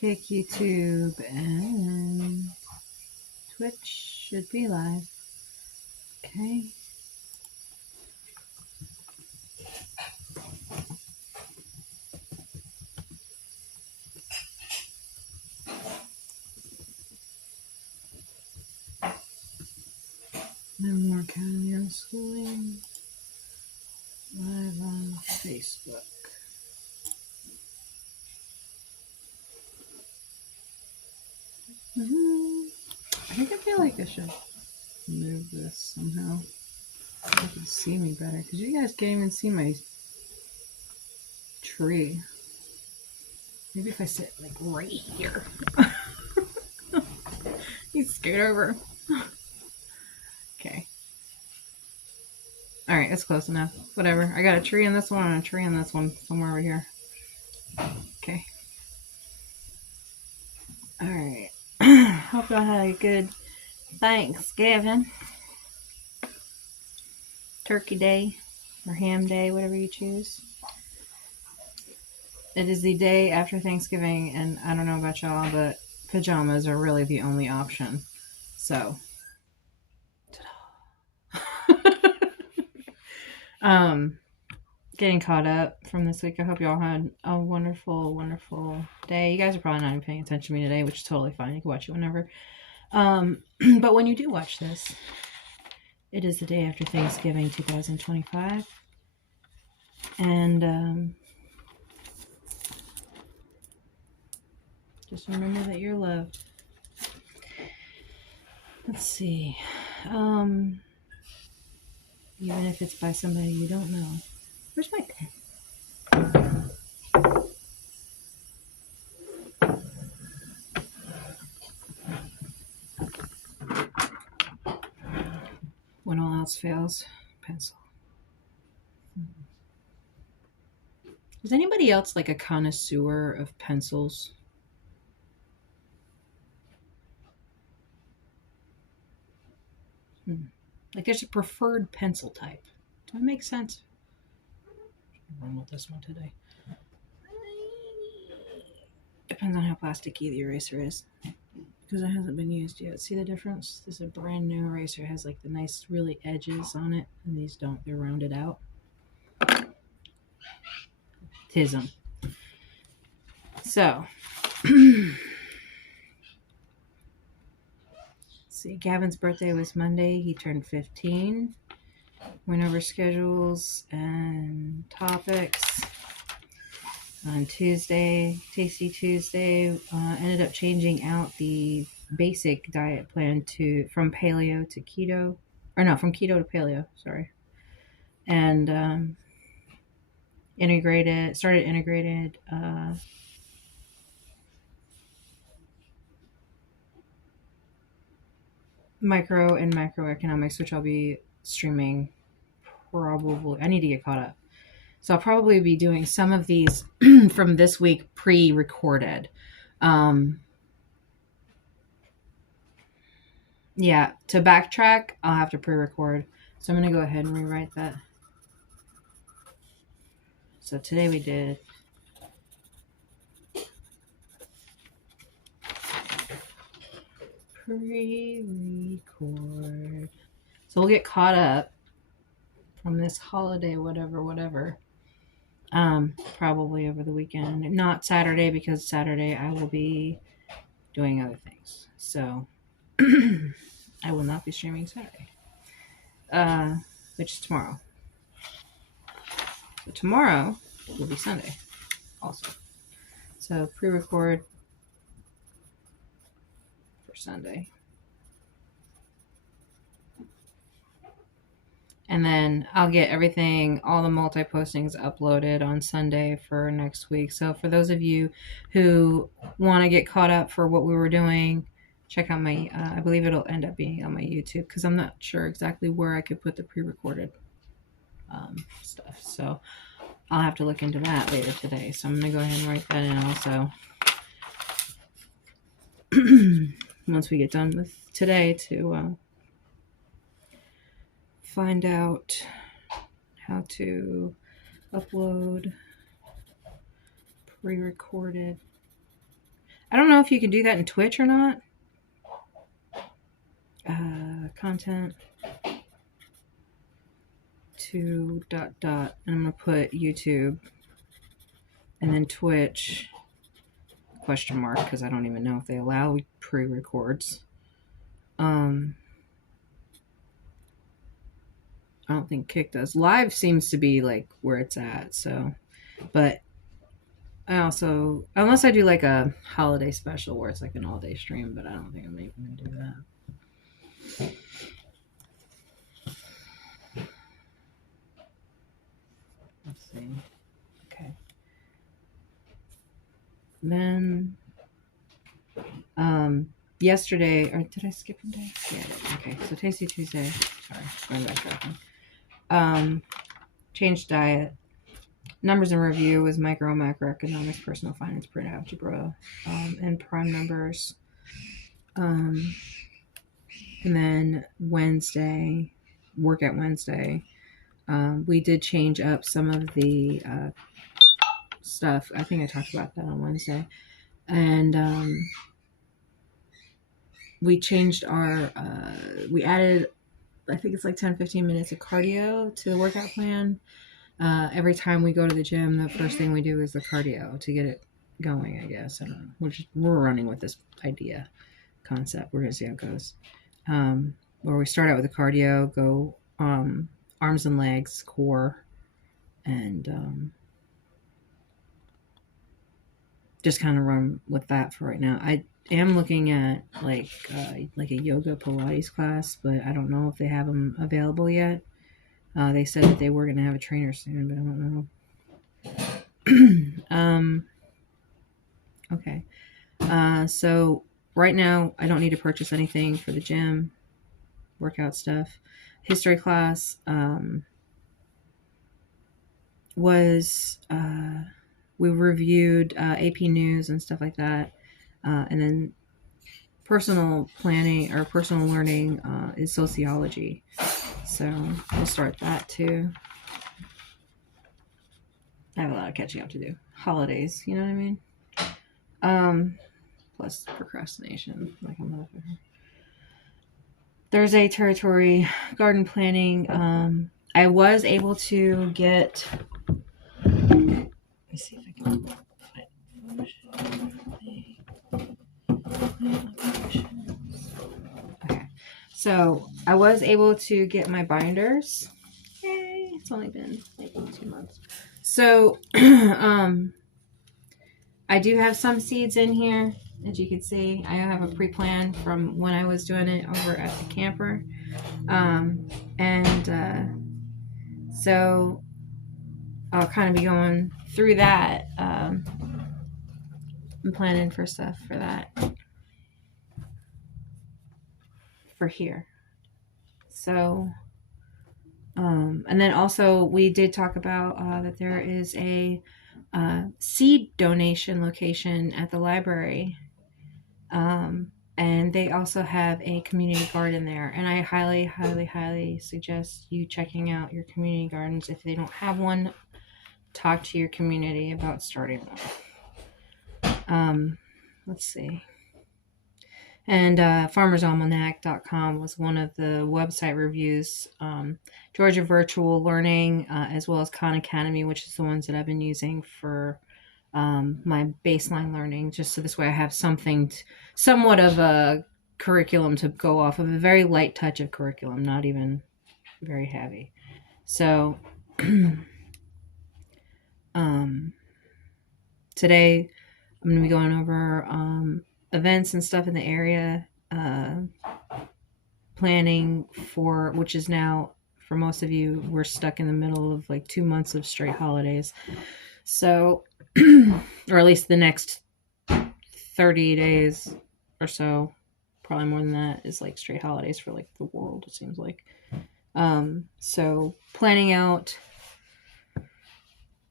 Kick, YouTube, and Twitch should be live. Okay. Nevermore County Unschooling live on Facebook. I feel like I should move this somehow. So you can see me better, because you guys can't even see my tree. Maybe if I sit like right here. You scoot over. Okay. Alright, that's close enough. Whatever. I got a tree in this one and a tree in this one somewhere over here. Okay. Alright. Hope y'all had a good Thanksgiving. Turkey day or ham day, whatever you choose. It is the day after Thanksgiving, and I don't know about y'all, but pajamas are really the only option. So, getting caught up from this week. I hope y'all had a wonderful, wonderful day. You guys are probably not even paying attention to me today, which is totally fine. You can watch it whenever. But when you do watch this, it is the day after Thanksgiving 2025. And just remember that you're loved. Let's see. Even if it's by somebody you don't know. Where's my pen? When all else fails, pencil. Is anybody else like a connoisseur of pencils? Like there's a preferred pencil type. Does that make sense? I'm wrong with this one today. Depends on how plasticky the eraser is. Because it hasn't been used yet. See the difference? This is a brand new eraser. It has like the nice really edges on it. And these don't. They're rounded out. Tism. So. See, Gavin's birthday was Monday. He turned 15. Went over schedules and topics. On Tuesday, Tasty Tuesday, ended up changing out the basic diet plan from paleo to keto. Or no, from keto to paleo, sorry. And started integrated micro and macroeconomics, which I'll be streaming probably. I need to get caught up. So I'll probably be doing some of these from this week pre-recorded. Yeah, to backtrack, I'll have to pre-record. So I'm going to go ahead and rewrite that. So today we did pre-record. So we'll get caught up from this holiday, whatever. Probably over the weekend. Not Saturday, because Saturday I will be doing other things. So I will not be streaming Saturday. Which is tomorrow. So tomorrow will be Sunday also. So pre-record for Sunday. And then I'll get everything, all the multi-postings uploaded on Sunday for next week. So for those of you who want to get caught up for what we were doing, check out my, I believe it'll end up being on my YouTube, because I'm not sure exactly where I could put the pre-recorded stuff. So I'll have to look into that later today. So I'm going to go ahead and write that in also. Once we get done with today, to find out how to upload pre-recorded. I don't know if you can do that in Twitch or not. Content to ... And I'm gonna put YouTube and then Twitch question mark because I don't even know if they allow pre-records. I don't think Kick does. Live seems to be like where it's at. So, but I also, unless I do like a holiday special where it's like an all-day stream, but I don't think I'm even gonna do that. Let's see. Okay. Then, yesterday, or did I skip a day? Yeah, I did. Okay, so Tasty Tuesday. Sorry, going back. Changed diet. Numbers and review was micro and macroeconomics, personal finance, print algebra, and prime numbers. And then Wednesday, workout Wednesday, we did change up some of the stuff. I think I talked about that on Wednesday. And we changed our, we added, I think it's like 10-15 minutes of cardio to the workout plan. Every time we go to the gym, the first thing we do is the cardio to get it going, I guess. I don't know. We're running with this idea concept. We're going to see how it goes. Where we start out with the cardio, go arms and legs, core, and just kind of run with that for right now. I am looking at like a yoga Pilates class, but I don't know if they have them available yet. They said that they were going to have a trainer soon, but I don't know. Okay. So right now I don't need to purchase anything for the gym, workout stuff. History class was we reviewed AP News and stuff like that, and then personal planning or personal learning is sociology. So we'll start that too. I have a lot of catching up to do. Holidays, you know what I mean? Plus procrastination, like a motherfucker. Thursday, territory, garden planning. I was able to get. Let me see if I can. Okay, so I was able to get my binders. Yay! It's only been like 2 months. So, I do have some seeds in here, as you can see. I have a pre-plan from when I was doing it over at the camper. So I'll kind of be going through that. I'm planning for stuff for that. For here. So, and then also we did talk about that there is a seed donation location at the library. And they also have a community garden there. And I highly, highly, highly suggest you checking out your community gardens. If they don't have one, talk to your community about starting one. Let's see. And farmersalmanac.com was one of the website reviews. Georgia Virtual Learning, as well as Khan Academy, which is the ones that I've been using for my baseline learning, just so this way I have something, somewhat of a curriculum to go off of, a very light touch of curriculum, not even very heavy. So today I'm going to be going over events and stuff in the area, planning for, which is now, for most of you, we're stuck in the middle of like 2 months of straight holidays. So, or at least the next 30 days or so, probably more than that, is like straight holidays for like the world, it seems like. So planning out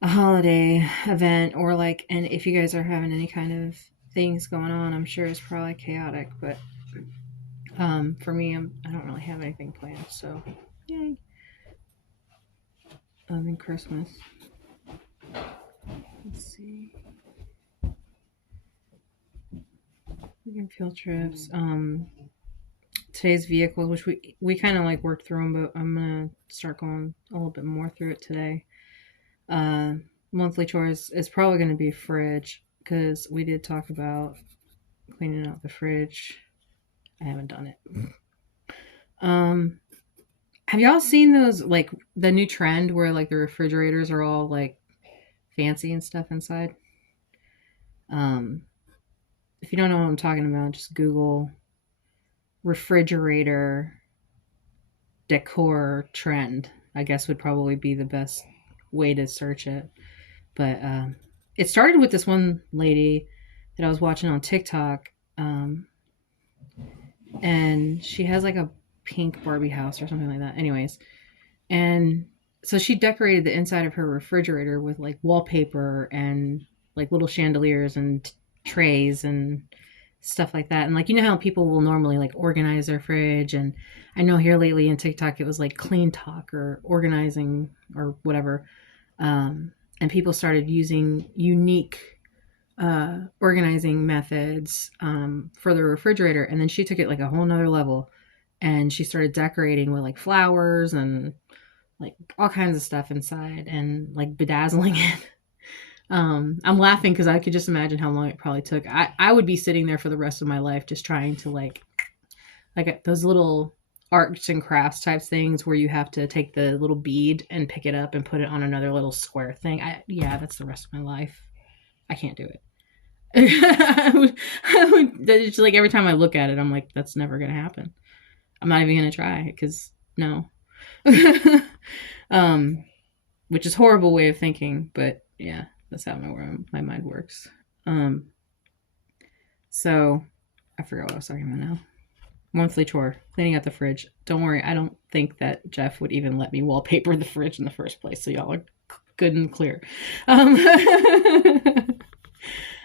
a holiday event, or like, and if you guys are having any kind of things going on, I'm sure it's probably chaotic, but for me, I don't really have anything planned, so yay. In Christmas. Let's see. Field trips. Today's vehicles, which we kind of like worked through them, but I'm gonna start going a little bit more through it today. Uh, Monthly chores is probably gonna be fridge because we did talk about cleaning out the fridge. I haven't done it. Have y'all seen those, like the new trend where like the refrigerators are all like fancy and stuff inside? Um, if you don't know what I'm talking about, just Google refrigerator decor trend. I guess would probably be the best way to search it. But it started with this one lady that I was watching on TikTok, and she has like a pink Barbie house or something like that. Anyways, and so she decorated the inside of her refrigerator with like wallpaper and like little chandeliers and trays and stuff like that. And like, you know how people will normally like organize their fridge, and I know here lately in TikTok it was like clean talk or organizing or whatever. And people started using unique organizing methods for the refrigerator, and then she took it like a whole nother level, and she started decorating with like flowers and like all kinds of stuff inside and like bedazzling it. I'm laughing because I could just imagine how long it probably took. I would be sitting there for the rest of my life just trying to like those little arts and crafts types things where you have to take the little bead and pick it up and put it on another little square thing. Yeah, that's the rest of my life. I can't do it. It's like every time I look at it, I'm like, that's never gonna happen. I'm not even gonna try because no. Which is a horrible way of thinking, but yeah, that's how my mind works. So I forgot what I was talking about now. Monthly chore, cleaning out the fridge. Don't worry, I don't think that Jeff would even let me wallpaper the fridge in the first place, so y'all are good and clear.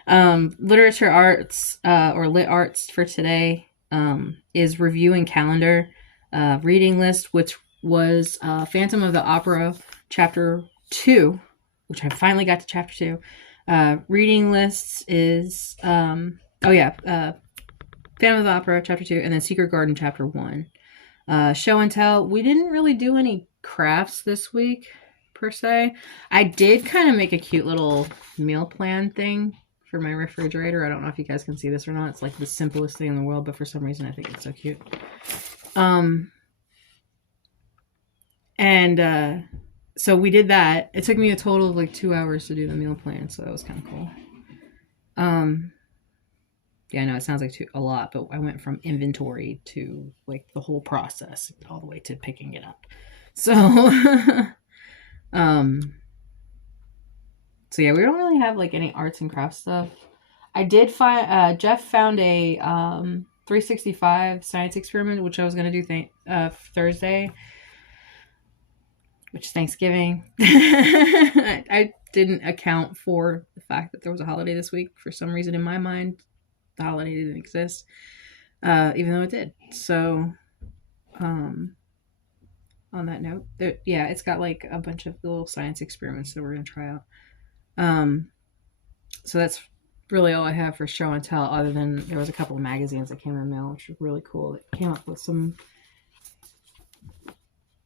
Literature arts or lit arts for today is reviewing calendar, reading list, which was Phantom of the Opera chapter 2, which I finally got to chapter 2. Reading lists is Phantom of the Opera chapter 2, and then Secret Garden chapter 1. Show and tell, we didn't really do any crafts this week per se. I did kind of make a cute little meal plan thing for my refrigerator. I don't know if you guys can see this or not. It's like the simplest thing in the world, but for some reason I think it's so cute. So we did that. It took me a total of like 2 hours to do the meal plan, so that was kind of cool. Yeah, I know it sounds like a lot, but I went from inventory to like the whole process all the way to picking it up. So, so yeah, we don't really have like any arts and crafts stuff. I did find Jeff found a 365 science experiment, which I was gonna do Thursday, which is Thanksgiving. I didn't account for the fact that there was a holiday this week. For some reason in my mind, the holiday didn't exist, even though it did. So, on that note, it's got like a bunch of little science experiments that we're going to try out. So that's really all I have for show and tell, other than there was a couple of magazines that came in the mail, which were really cool. It came up with some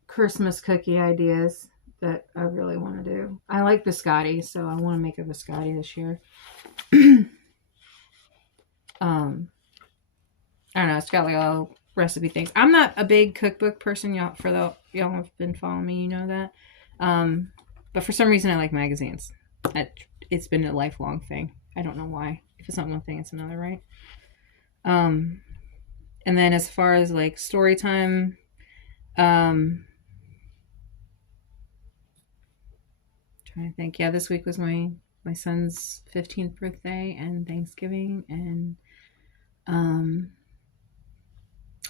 Christmas cookie ideas that I really want to do. I like biscotti, so I want to make a biscotti this year. I don't know, it's got like all recipe things. I'm not a big cookbook person, y'all have been following me, you know that. But for some reason I like magazines. It's been a lifelong thing. I don't know why. If it's not one thing, it's another, right? And then as far as like story time, trying to think. Yeah, this week was my son's 15th birthday and Thanksgiving, and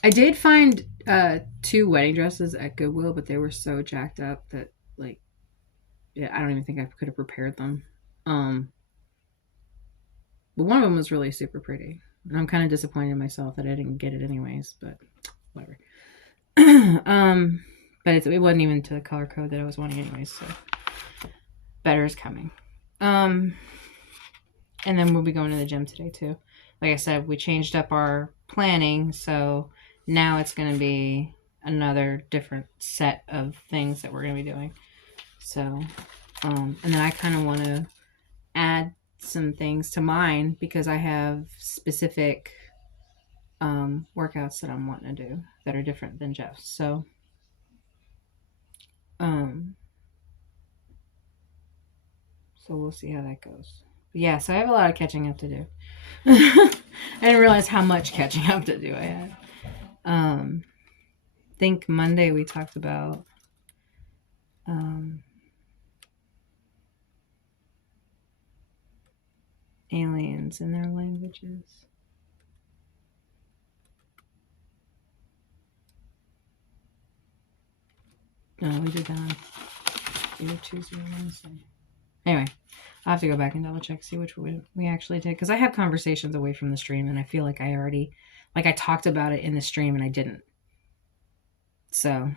I did find 2 wedding dresses at Goodwill, but they were so jacked up that like, yeah, I don't even think I could have prepared them. But one of them was really super pretty, and I'm kind of disappointed in myself that I didn't get it anyways, but whatever. But it wasn't even to the color code that I was wanting anyways, so better is coming. And then we'll be going to the gym today too. Like I said, we changed up our planning, so now it's going to be another different set of things that we're going to be doing. So, and then I kind of want to add some things to mine because I have specific workouts that I'm wanting to do that are different than Jeff's. So, um, so we'll see how that goes. But yeah, so I have a lot of catching up to do. I didn't realize how much catching up to do I had. I think Monday we talked about aliens and their languages. No, we did that on either Tuesday or Wednesday. Anyway, I'll have to go back and double check, see which we actually did. Because I have conversations away from the stream, and I feel like I already, like I talked about it in the stream, and I didn't. So,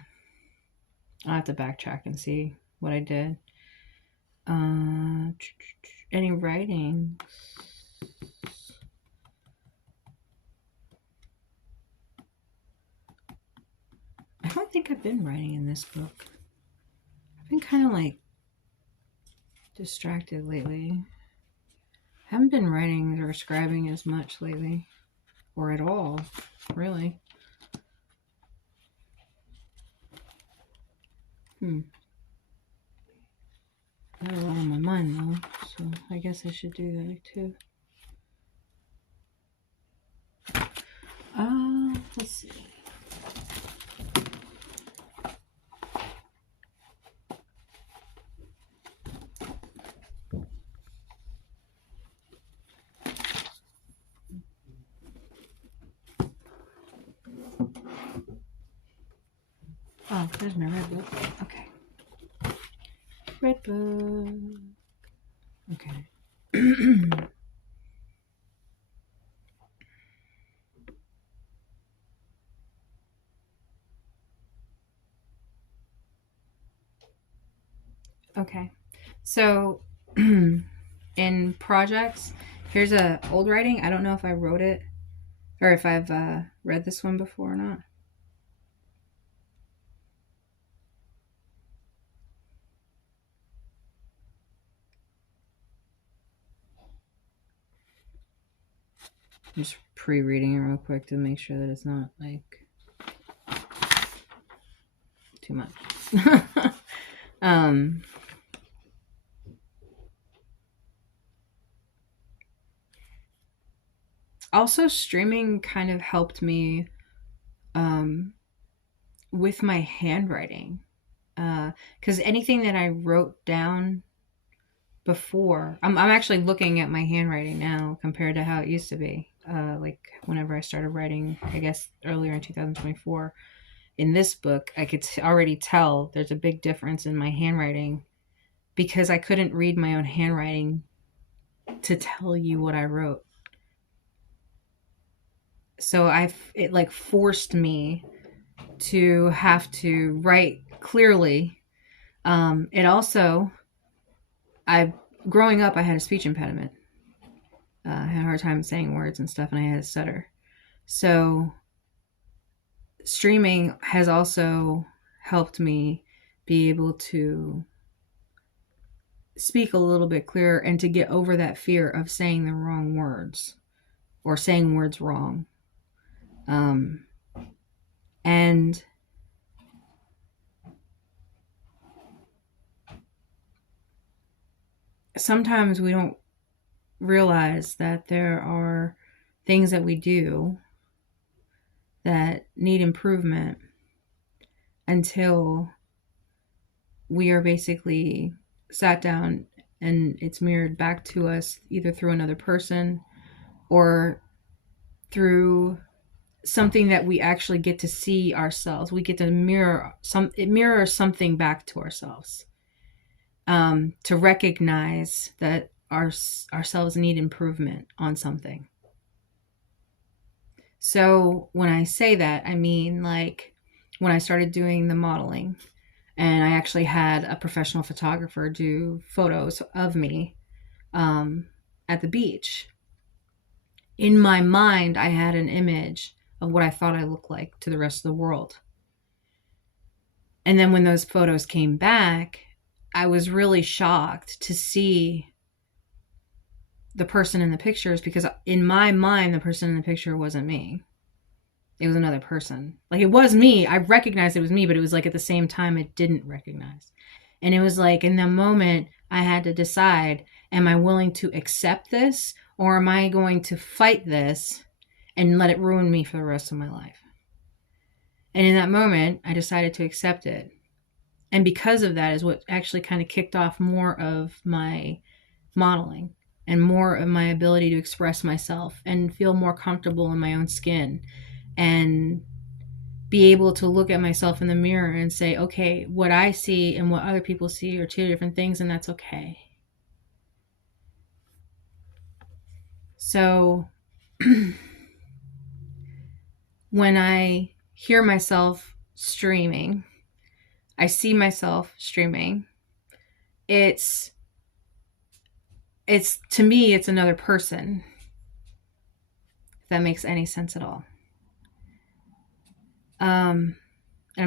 I'll have to backtrack and see what I did. Any writings? I don't think I've been writing in this book. I've been kind of like distracted lately. I haven't been writing or scribing as much lately, or at all, really. I have a lot on my mind though, so I guess I should do that too. Let's see. Oh, there's my red book. Okay. Red book. Okay. Okay. So, in projects, here's a old writing. I don't know if I wrote it or if I've read this one before or not. I'm just pre-reading it real quick to make sure that it's not like too much. Also, streaming kind of helped me with my handwriting. Because anything that I wrote down before, I'm actually looking at my handwriting now compared to how it used to be. Like whenever I started writing, I guess earlier in 2024, in this book, I could already tell there's a big difference in my handwriting because I couldn't read my own handwriting to tell you what I wrote. So it like forced me to have to write clearly. It also, growing up, I had a speech impediment. I had a hard time saying words and stuff, and I had a stutter. So streaming has also helped me be able to speak a little bit clearer and to get over that fear of saying the wrong words or saying words wrong. And sometimes we don't realize that there are things that we do that need improvement until we are basically sat down and it's mirrored back to us either through another person or through something that we actually get to see ourselves. We get to it mirrors something back to ourselves. To recognize that ourselves need improvement on something. So when I say that, I mean like when I started doing the modeling and I actually had a professional photographer do photos of me. at the beach. In my mind, I had an image of what I thought I looked like to the rest of the world. And then when those photos came back, I was really shocked to see the person in the pictures, because in my mind, the person in the picture wasn't me. It was another person. Like, it was me. I recognized it was me, but it was like at the same time it didn't recognize. And it was like in the moment I had to decide, am I willing to accept this, or am I going to fight this and let it ruin me for the rest of my life? And in that moment, I decided to accept it. And because of that is what actually kind of kicked off more of my modeling and more of my ability to express myself and feel more comfortable in my own skin and be able to look at myself in the mirror and say, okay, what I see and what other people see are two different things, and that's okay. So when I hear myself streaming, I see myself streaming, it's to me, it's another person, if that makes any sense at all. I'm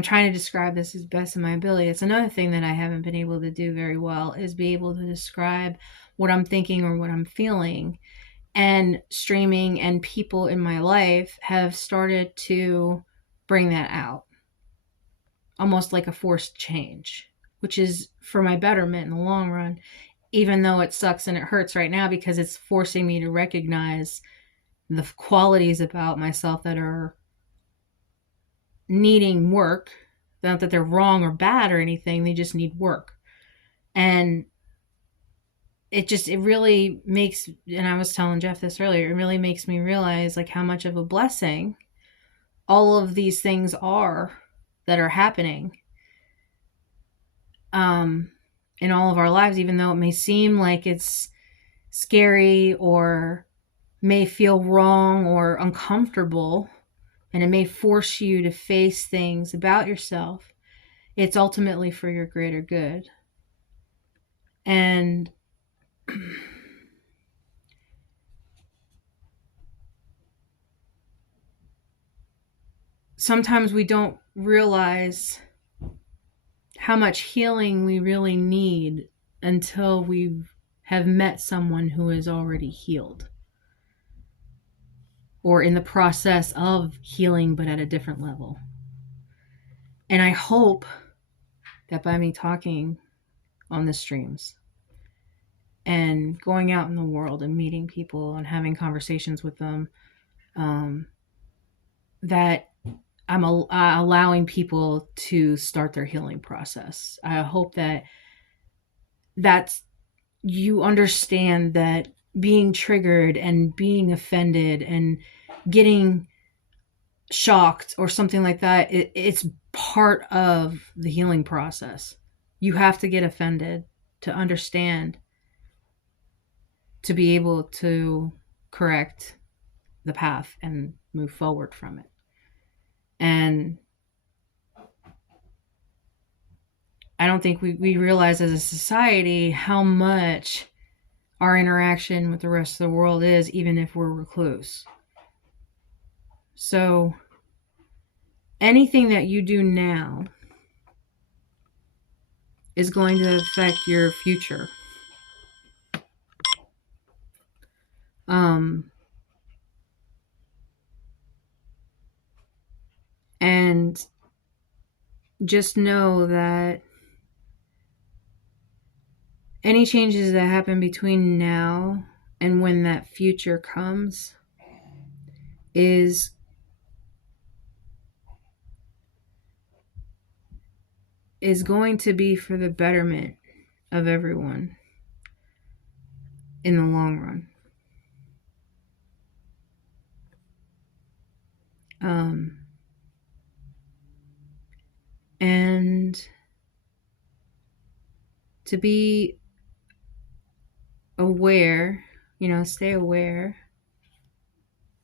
trying to describe this as best of my ability. It's another thing that I haven't been able to do very well, is be able to describe what I'm thinking or what I'm feeling. And streaming and people in my life have started to bring that out, almost like a forced change, which is for my betterment in the long run, even though it sucks and it hurts right now, because it's forcing me to recognize the qualities about myself that are needing work. Not that they're wrong or bad or anything, they just need work. And it really makes, and I was telling Jeff this earlier, it really makes me realize like how much of a blessing all of these things are that are happening in all of our lives, even though it may seem like it's scary or may feel wrong or uncomfortable, and it may force you to face things about yourself. It's ultimately for your greater good. And sometimes we don't realize how much healing we really need until we have met someone who is already healed or in the process of healing, but at a different level. And I hope that by me talking on the streams and going out in the world and meeting people and having conversations with them, that I'm allowing people to start their healing process. I hope that's you understand that being triggered and being offended and getting shocked or something like that, it's part of the healing process. You have to get offended to understand, to be able to correct the path and move forward from it. And I don't think we realize as a society how much our interaction with the rest of the world is, even if we're recluse. So anything that you do now is going to affect your future. And just know that any changes that happen between now and when that future comes is going to be for the betterment of everyone in the long run. And to be aware, stay aware,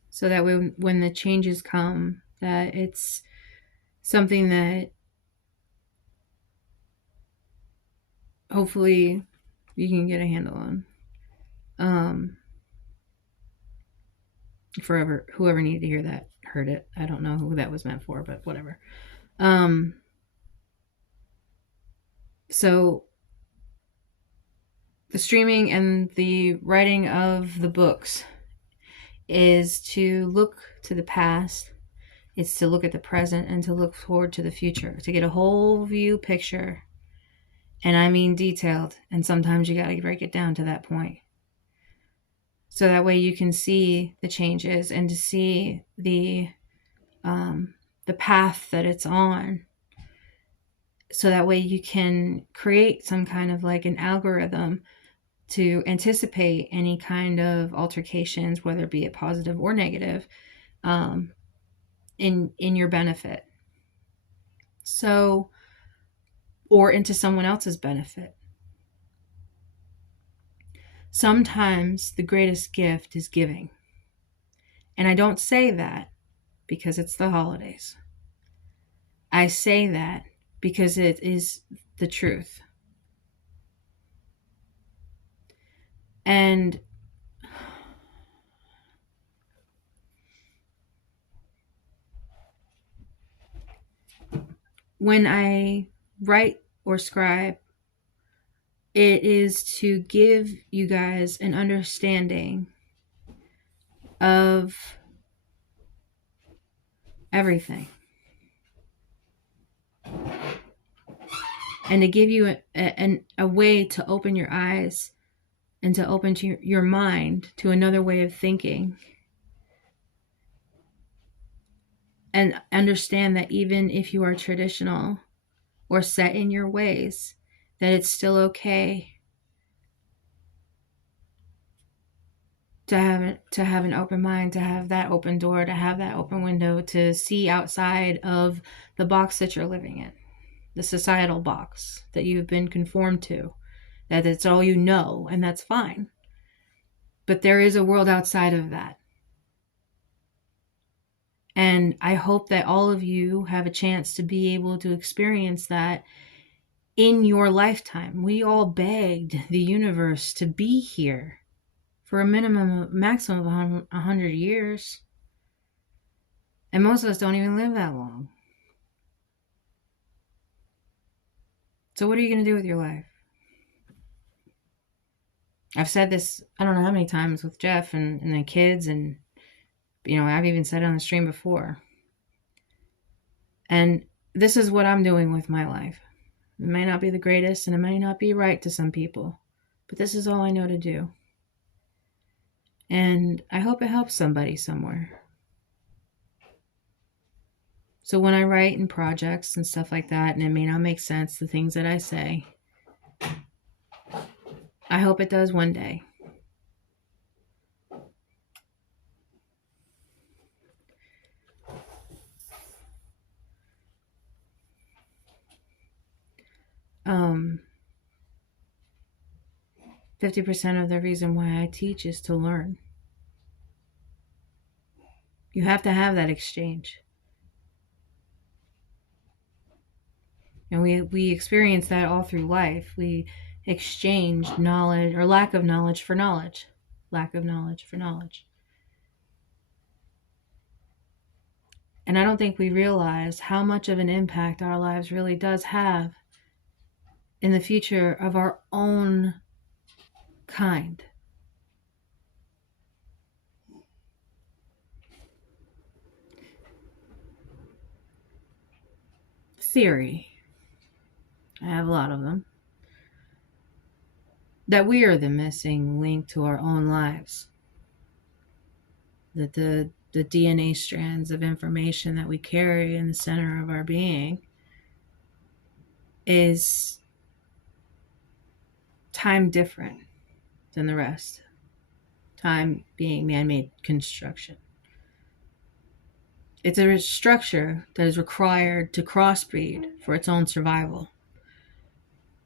so that when the changes come, that it's something that hopefully you can get a handle on. Forever, whoever needed to hear that heard it. I don't know who that was meant for, but whatever. Um, so the streaming and the writing of the books is to look to the past, it's to look at the present, and to look forward to the future, to get a whole view picture. And I mean detailed. And sometimes you got to break it down to that point. So that way you can see the changes and to see the path that it's on. So that way you can create some kind of like an algorithm to anticipate any kind of altercations, whether it be a positive or negative, in your benefit. So, or into someone else's benefit. Sometimes the greatest gift is giving. And I don't say that because it's the holidays. I say that because it is the truth. And when I write or scribe, it is to give you guys an understanding of everything. And to give you a way to open your eyes and to open to your mind to another way of thinking. And understand that even if you are traditional or set in your ways, that it's still okay to have an open mind, to have that open door, to have that open window, to see outside of the box that you're living in, the societal box that you've been conformed to, that it's all you know, and that's fine. But there is a world outside of that. And I hope that all of you have a chance to be able to experience that in your lifetime. We all begged the universe to be here for a maximum of 100 years. And most of us don't even live that long. So what are you going to do with your life? I've said this, I don't know how many times with Jeff and the kids, and I've even said it on the stream before. And this is what I'm doing with my life. It may not be the greatest, and it may not be right to some people, but this is all I know to do. And I hope it helps somebody somewhere. So when I write in projects and stuff like that, and it may not make sense, the things that I say, I hope it does one day. Um, 50% of the reason why I teach is to learn. You have to have that exchange. And we experience that all through life. We exchange knowledge or lack of knowledge for knowledge. Lack of knowledge for knowledge. And I don't think we realize how much of an impact our lives really does have in the future of our own kind. Theory, I have a lot of them, that we are the missing link to our own lives. That the DNA strands of information that we carry in the center of our being is time different than the rest. Time being man-made construction. It's a structure that is required to crossbreed for its own survival.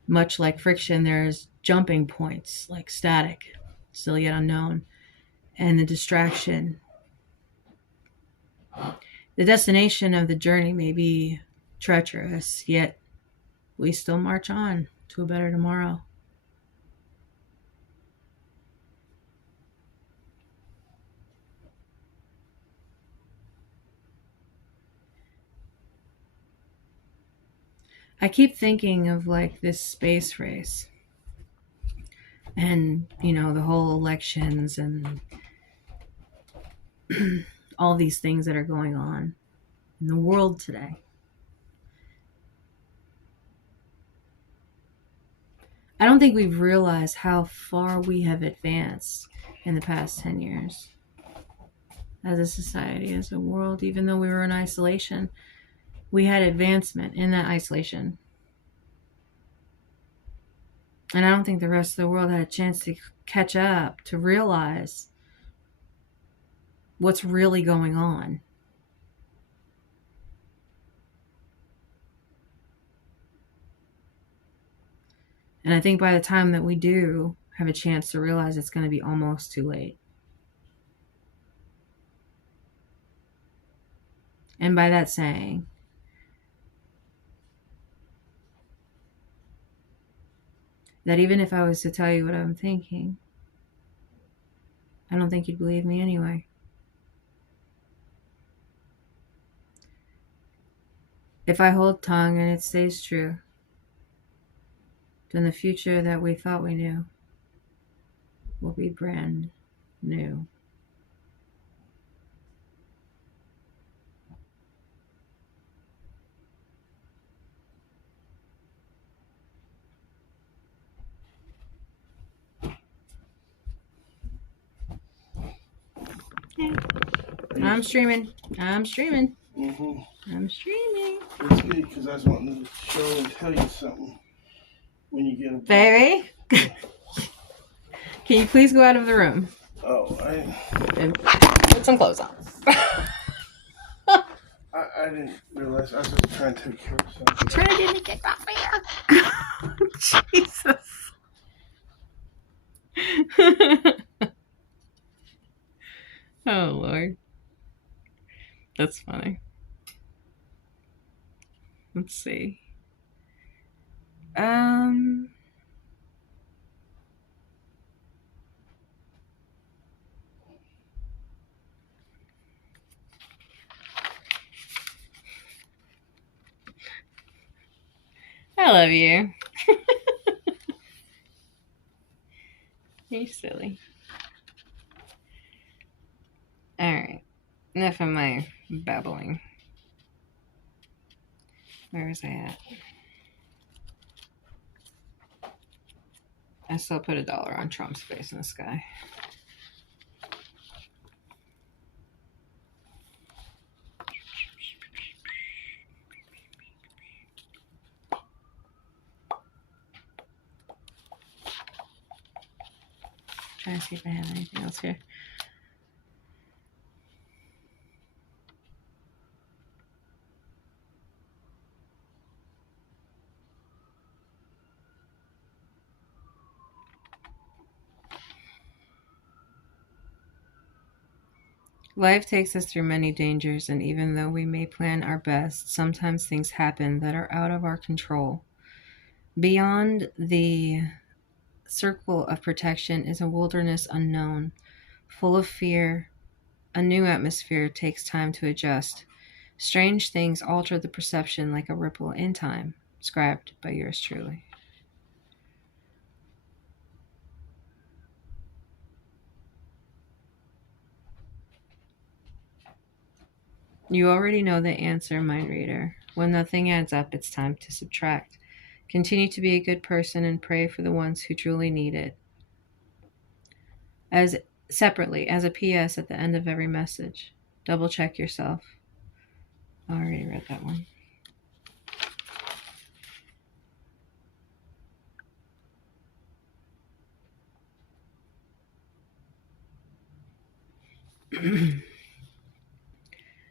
Much like friction, there's jumping points like static, still yet unknown, and the distraction. The destination of the journey may be treacherous, yet we still march on to a better tomorrow. I keep thinking of like this space race and, the whole elections and all these things that are going on in the world today. I don't think we've realized how far we have advanced in the past 10 years as a society, as a world. Even though we were in isolation, we had advancement in that isolation. And I don't think the rest of the world had a chance to catch up, to realize what's really going on. And I think by the time that we do have a chance to realize, it's going to be almost too late. And by that saying, that even if I was to tell you what I'm thinking, I don't think you'd believe me anyway. If I hold tongue and it stays true, then the future that we thought we knew will be brand new. I'm streaming. I'm streaming. I'm streaming. It's good because I was wanting to show and tell you something when you get a Baby, can you please go out of the room? Oh, And put some clothes on. I didn't realize I was just trying to take care of something. Trying to get me kicked off here. Jesus. Oh, Lord. That's funny. Let's see. I love you. You're silly. Alright. Enough of my babbling. Where was I at? I still put $1 on Trump's face in the sky. Trying to see if I have anything else here. Life takes us through many dangers, and even though we may plan our best, sometimes things happen that are out of our control. Beyond the circle of protection is a wilderness unknown, full of fear. A new atmosphere takes time to adjust. Strange things alter the perception like a ripple in time. Scribed by yours truly. You already know the answer, mind reader. When nothing adds up, it's time to subtract. Continue to be a good person and pray for the ones who truly need it. As separately, as a PS at the end of every message, double check yourself. I already read that one.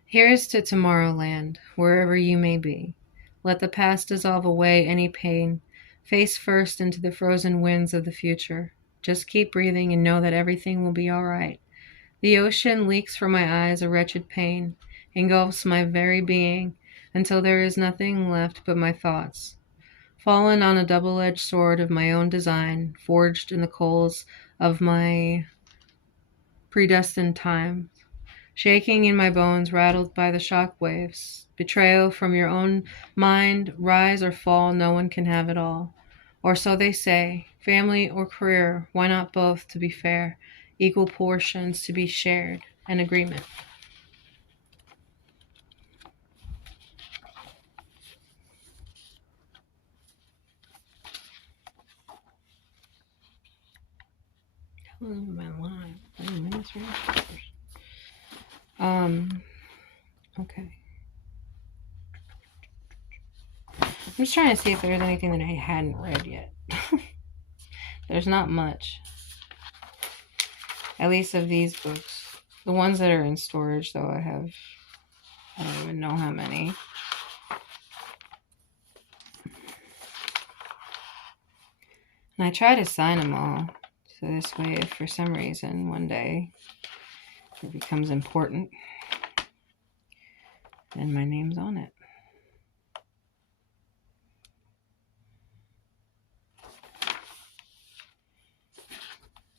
Here's to Tomorrowland, wherever you may be. Let the past dissolve away any pain. Face first into the frozen winds of the future. Just keep breathing and know that everything will be all right. The ocean leaks from my eyes a wretched pain, engulfs my very being, until there is nothing left but my thoughts. Fallen on a double-edged sword of my own design, forged in the coals of my predestined time. shaking in my bones, rattled by the shock waves. Betrayal from your own mind, rise or fall, no one can have it all. Or so they say. Family or career, why not both to be fair? Equal portions to be shared, an agreement. How long am I live? 30 minutes, right? Okay. I'm just trying to see if there's anything that I hadn't read yet. There's not much. At least of these books. The ones that are in storage, though, I don't even know how many. And I try to sign them all. So this way, if for some reason one day it becomes important, then my name's on it.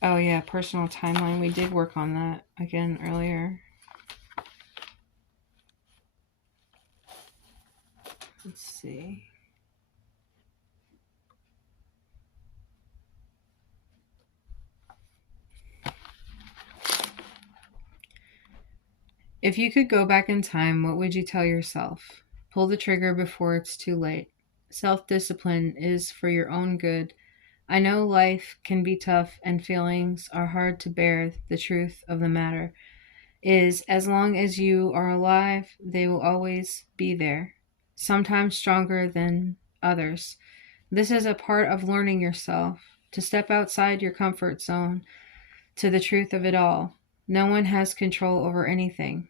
Oh yeah, personal timeline. We did work on that again earlier. Let's see. If you could go back in time, what would you tell yourself? Pull the trigger before it's too late. Self-discipline is for your own good. I know life can be tough and feelings are hard to bear. The truth of the matter is, as long as you are alive, they will always be there, sometimes stronger than others. This is a part of learning yourself, to step outside your comfort zone, to the truth of it all. No one has control over anything.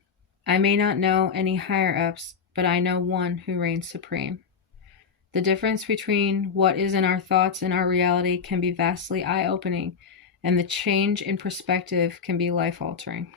I may not know any higher ups, but I know one who reigns supreme. The difference between what is in our thoughts and our reality can be vastly eye opening, and the change in perspective can be life altering.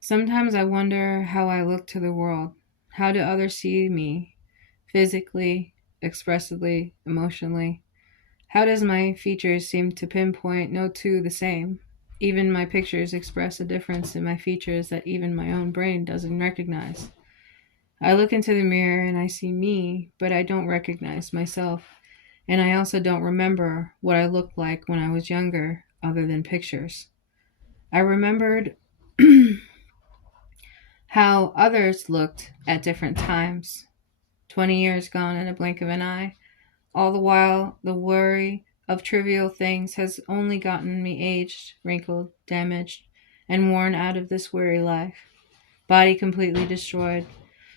Sometimes I wonder how I look to the world. How do others see me? Physically, expressively, emotionally? How does my features seem to pinpoint no two the same? Even my pictures express a difference in my features that even my own brain doesn't recognize. I look into the mirror and I see me, but I don't recognize myself. And I also don't remember what I looked like when I was younger, other than pictures. I remembered how others looked at different times. 20 years gone in a blink of an eye. All the while, the worry of trivial things has only gotten me aged, wrinkled, damaged, and worn out of this weary life. Body completely destroyed,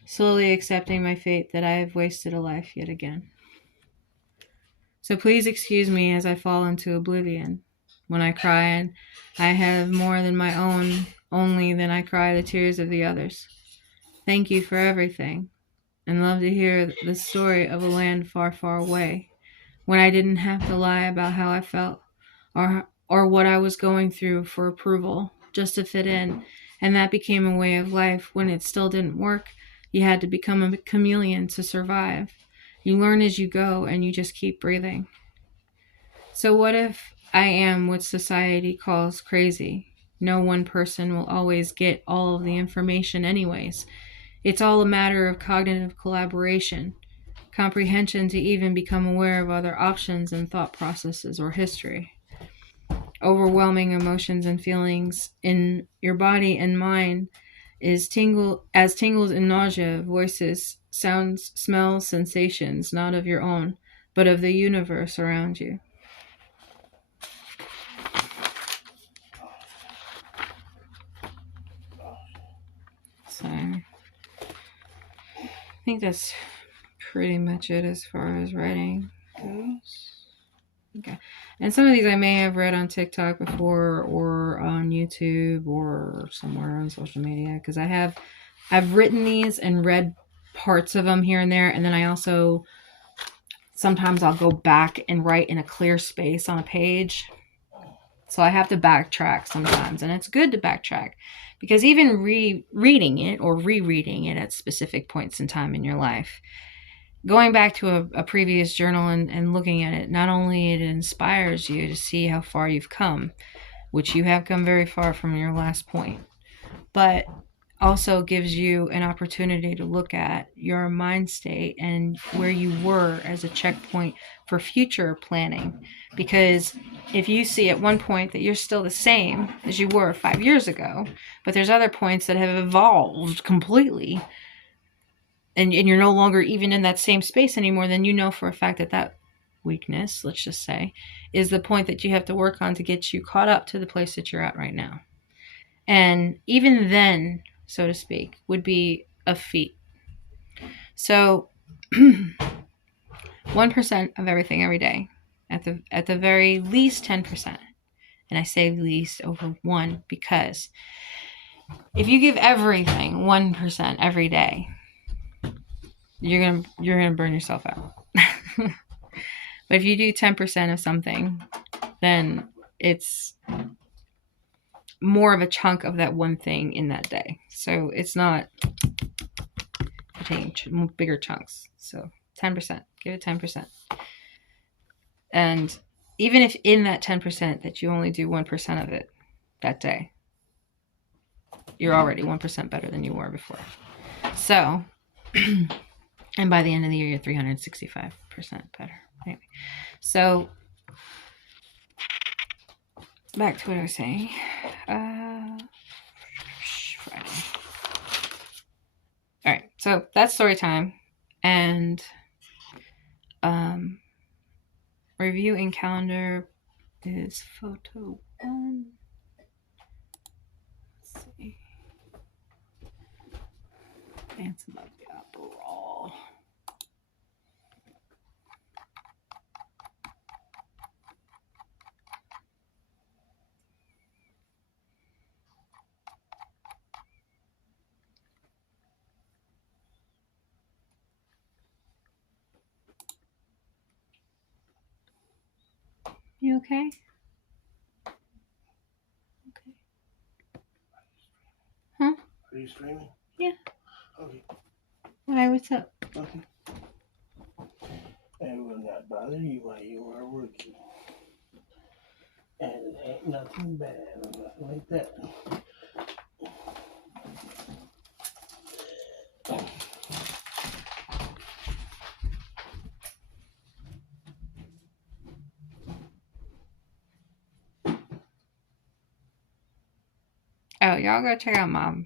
slowly accepting my fate that I have wasted a life yet again. So please excuse me as I fall into oblivion. When I cry, I have more than my own, only then I cry the tears of the others. Thank you for everything, and love to hear the story of a land far, far away, when I didn't have to lie about how I felt or what I was going through for approval, just to fit in, and that became a way of life. When it still didn't work, you had to become a chameleon to survive. You learn as you go, and you just keep breathing. So what if I am what society calls crazy? No one person will always get all of the information anyways. It's all a matter of cognitive collaboration, comprehension to even become aware of other options and thought processes or history. Overwhelming emotions and feelings in your body and mind is tingles and nausea, voices, sounds, smells, sensations, not of your own, but of the universe around you. So I think that's pretty much it as far as writing goes. Okay. And some of these I may have read on TikTok before or on YouTube or somewhere on social media because I've written these and read parts of them here and there, and then I also sometimes I'll go back and write in a clear space on a page. So I have to backtrack sometimes, and it's good to backtrack because even reading it or rereading it at specific points in time in your life, going back to a previous journal and looking at it, not only it inspires you to see how far you've come, which you have come very far from your last point, but also gives you an opportunity to look at your mind state and where you were as a checkpoint for future planning. Because if you see at one point that you're still the same as you were 5 years ago, but there's other points that have evolved completely, and you're no longer even in that same space anymore, then you know for a fact that that weakness, let's just say, is the point that you have to work on to get you caught up to the place that you're at right now. And even then, so to speak, would be a feat. So 1% of everything every day, at the very least 10%. And I say least over 1 because if you give everything 1% every day, you're gonna burn yourself out. But if you do 10% of something, then it's more of a chunk of that one thing in that day. So it's not taking bigger chunks. So 10%, give it 10%. And even if in that 10% that you only do 1% of it that day, you're already 1% better than you were before. So, and by the end of the year, you're 365% better. Anyway, so back to what I was saying. Friday. All right, so that's story time, and review in calendar is photo 1. Let's see. Phantom of the Opera. You okay? Okay. Huh? Are you streaming? Yeah. Okay. Why? What's up? Okay. I will not bother you while you are working. And it ain't nothing bad or nothing like that. Oh, y'all go check out my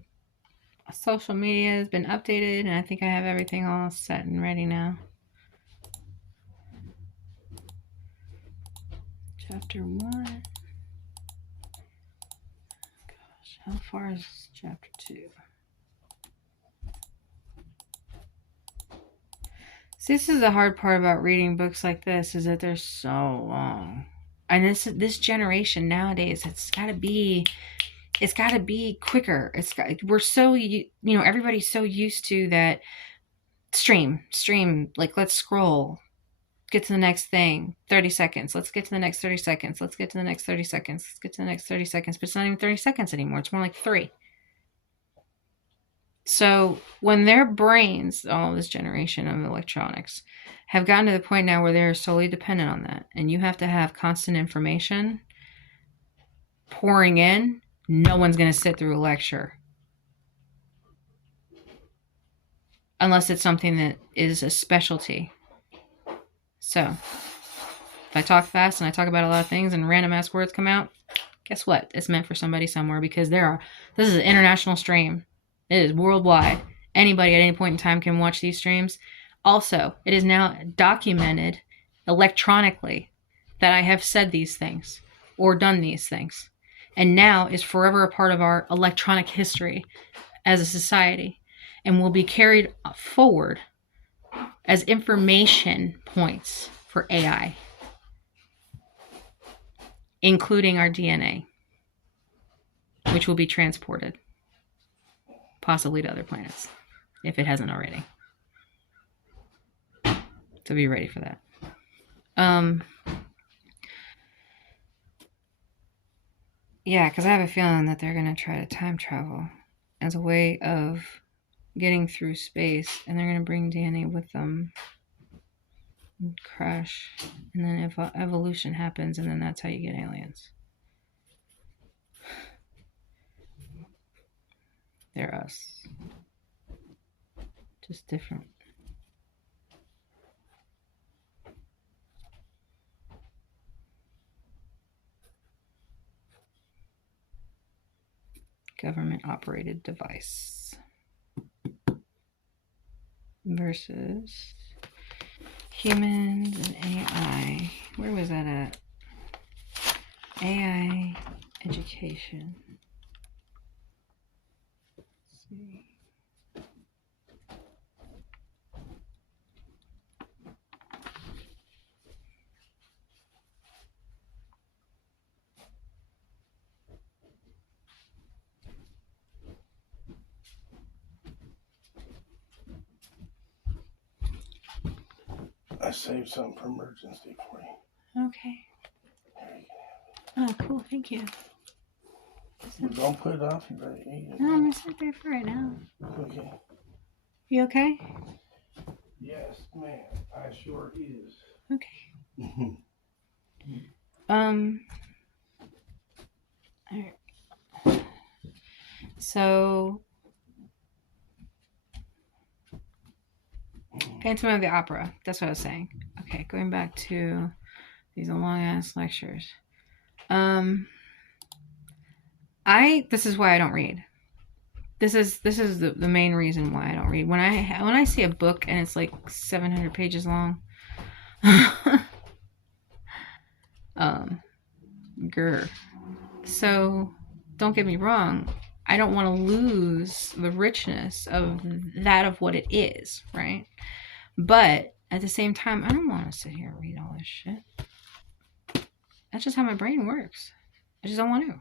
social media has been updated, and I think I have everything all set and ready now. Chapter 1. Gosh, how far is chapter 2? See, this is the hard part about reading books like this, is that they're so long. And this generation nowadays, it's got to be quicker. We're so, everybody's so used to that stream, like let's scroll, get to the next thing, 30 seconds. Let's get to the next 30 seconds. Let's get to the next 30 seconds. Let's get to the next 30 seconds. But it's not even 30 seconds anymore. It's more like 3. So when their brains, all this generation of electronics, have gotten to the point now where they're solely dependent on that, and you have to have constant information pouring in, no one's going to sit through a lecture. Unless it's something that is a specialty. So, if I talk fast and I talk about a lot of things and random ass words come out, guess what? It's meant for somebody somewhere because this is an international stream. It is worldwide. Anybody at any point in time can watch these streams. Also, it is now documented electronically that I have said these things or done these things. And now is forever a part of our electronic history as a society and will be carried forward as information points for AI, including our DNA, which will be transported, possibly to other planets, if it hasn't already. So be ready for that. Yeah, because I have a feeling that they're going to try to time travel as a way of getting through space, and they're going to bring DNA with them and crash, and then evolution happens, and then that's how you get aliens. They're us. Just different. Government operated device versus humans and AI. Where was that at? AI education. Let's see. I saved something for emergency for you. Okay. Oh, cool. Thank you. Well, don't put it off. You better eat it. No, I'm gonna sit there for right now. Okay. You okay? Yes, ma'am. I sure is. Okay. Alright. So Phantom of the Opera. That's what I was saying. Okay, going back to these long ass lectures. This is why I don't read. This is the main reason why I don't read. When I see a book and it's like 700 pages long, grr. So don't get me wrong. I don't want to lose the richness of what it is, right? But at the same time, I don't want to sit here and read all this shit. That's just how my brain works. I just don't want to.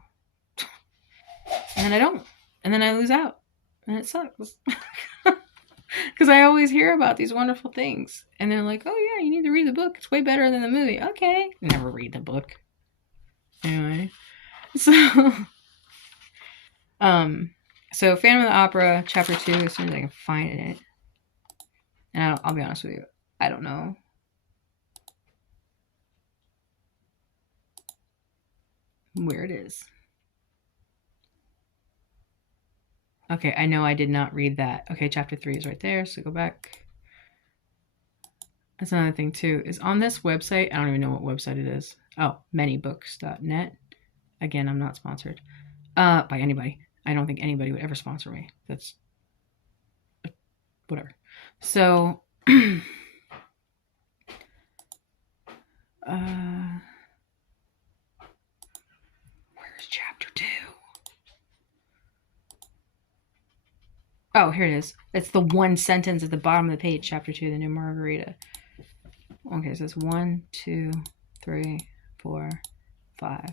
And then I don't. And then I lose out. And it sucks. Because I always hear about these wonderful things. And they're like, oh yeah, you need to read the book. It's way better than the movie. Okay. Never read the book. Anyway. So Phantom of the Opera, Chapter 2, as soon as I can find it. And I'll be honest with you, I don't know. Where it is. Okay, I know I did not read that. Okay, Chapter 3 is right there, so go back. That's another thing, too, is on this website, I don't even know what website it is. Oh, manybooks.net. Again, I'm not sponsored by anybody. I don't think anybody would ever sponsor me. That's whatever. So, where's Chapter 2? Oh, here it is. It's the one sentence at the bottom of the page, Chapter 2, The New Margarita. Okay, so it's 1, 2, 3, 4, 5,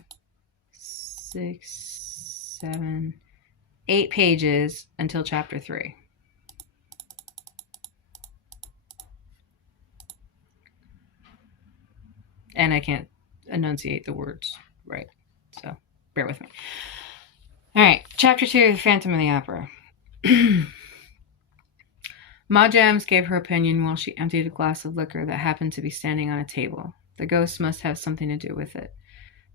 6, 7, 8 pages until Chapter 3. And I can't enunciate the words right, so bear with me. All right, Chapter 2, Phantom of the Opera. Ma Jams gave her opinion while she emptied a glass of liquor that happened to be standing on a table. The ghost must have something to do with it.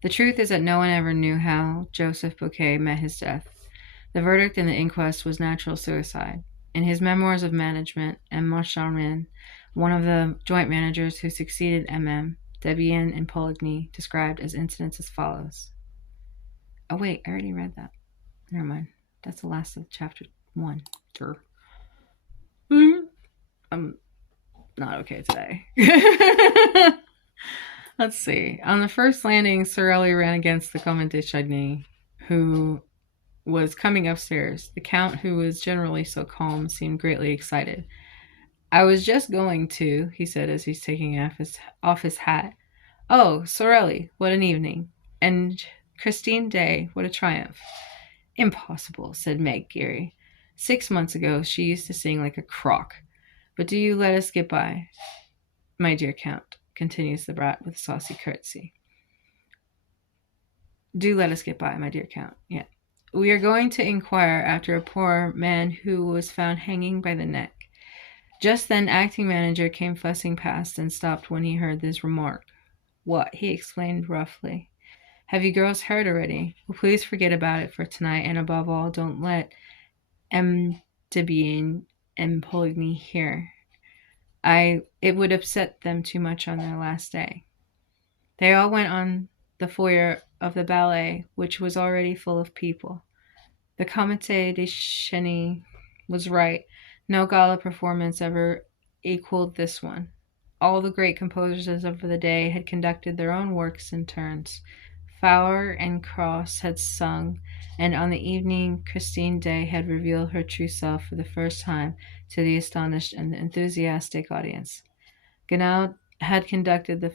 The truth is that no one ever knew how Joseph Bouquet met his death. The verdict in the inquest was natural suicide. In his memoirs of management, M. Moncharmin, one of the joint managers who succeeded MM, Debian and Poligny, described as incidents as follows. Oh wait, I already read that. Never mind. That's the last of Chapter 1. I'm not okay today. Let's see. On the first landing, Sorelli ran against the Comte de Chagny, who was coming upstairs. The Count, who was generally so calm, seemed greatly excited. I was just going to, he said as he's taking off his hat. Oh, Sorelli, what an evening. And Christine Day, what a triumph. Impossible, said Meg Geary. 6 months ago, she used to sing like a crock. But do you let us get by, my dear Count, continues the brat with a saucy curtsy. Do let us get by, my dear Count. Yeah. We are going to inquire after a poor man who was found hanging by the neck. Just then, acting manager came fussing past and stopped when he heard this remark. What? He explained roughly. Have you girls heard already? Well, please forget about it for tonight, and above all, don't let M. Debian and Poligny hear. It would upset them too much on their last day. They all went on the foyer of the ballet, which was already full of people. The Comité de Chenie was right. No gala performance ever equaled this one. All the great composers of the day had conducted their own works in turns. Fowler and Cross had sung, and on the evening Christine Day had revealed her true self for the first time to the astonished and enthusiastic audience. Gounod had conducted the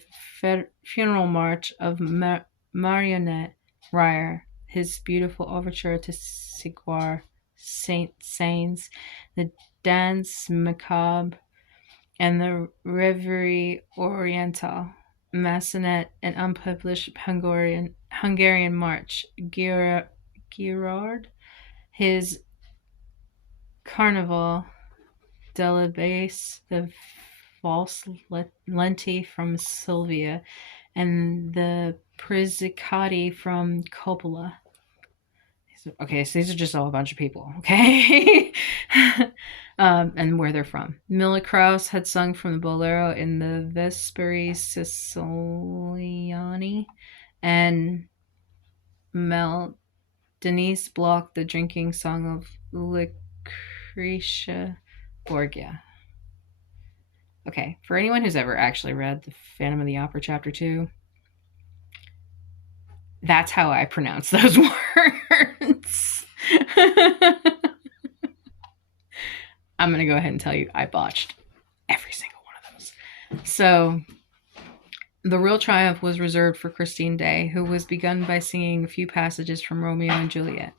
funeral march of Marionette Ryer, his beautiful overture to Siguar Saints, the Danse Macabre, and the Reverie Orientale. Massenet, an unpublished Hungarian march. Girard, his Carnaval de la Basse, the False Lenti from Sylvia, and the Pizzicati from Coppola. Okay, so these are just all a bunch of people, okay? And where they're from. Mila Kraus had sung from the Bolero in the Vesperi Siciliani, and Denise Bloch the drinking song of Lucretia Borgia. Okay, for anyone who's ever actually read The Phantom of the Opera Chapter 2, that's how I pronounce those words. I'm going to go ahead and tell you I botched every single one of those. So, the real triumph was reserved for Christine Day, who was begun by singing a few passages from Romeo and Juliet.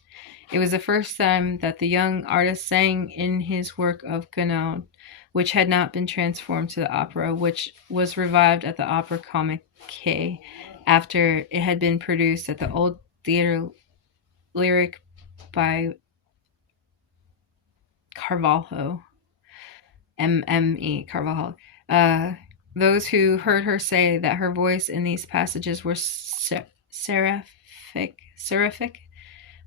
It was the first time that the young artist sang in his work of Gounod, which had not been transformed to the opera, which was revived at the Opera Comique after it had been produced at the Old Theatre Lyric by Carvalho, M.M.E. Carvalho. Those who heard her say that her voice in these passages were seraphic,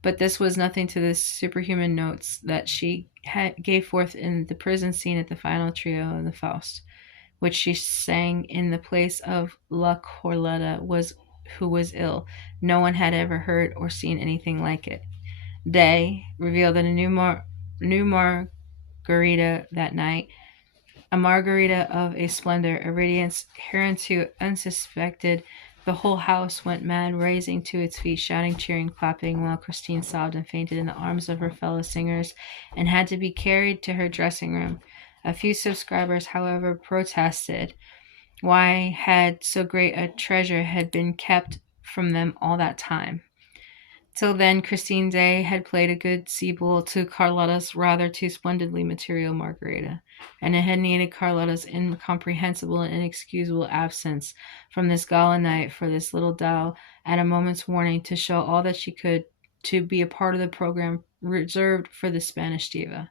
but this was nothing to the superhuman notes that she gave forth in the prison scene at the final trio of the Faust, which she sang in the place of La Corletta, who was ill. No one had ever heard or seen anything like it. Day revealed that a new Margarita that night, a Margarita of a splendor, a radiance hereunto unsuspected. The whole house went mad, rising to its feet, shouting, cheering, clapping, while Christine sobbed and fainted in the arms of her fellow singers and had to be carried to her dressing room. A few subscribers, however, protested. Why had so great a treasure had been kept from them all that time? Till then, Christine Day had played a good Sibyl to Carlotta's rather too splendidly material Margarita, and it had needed Carlotta's incomprehensible and inexcusable absence from this gala night for this little doll at a moment's warning to show all that she could to be a part of the program reserved for the Spanish diva.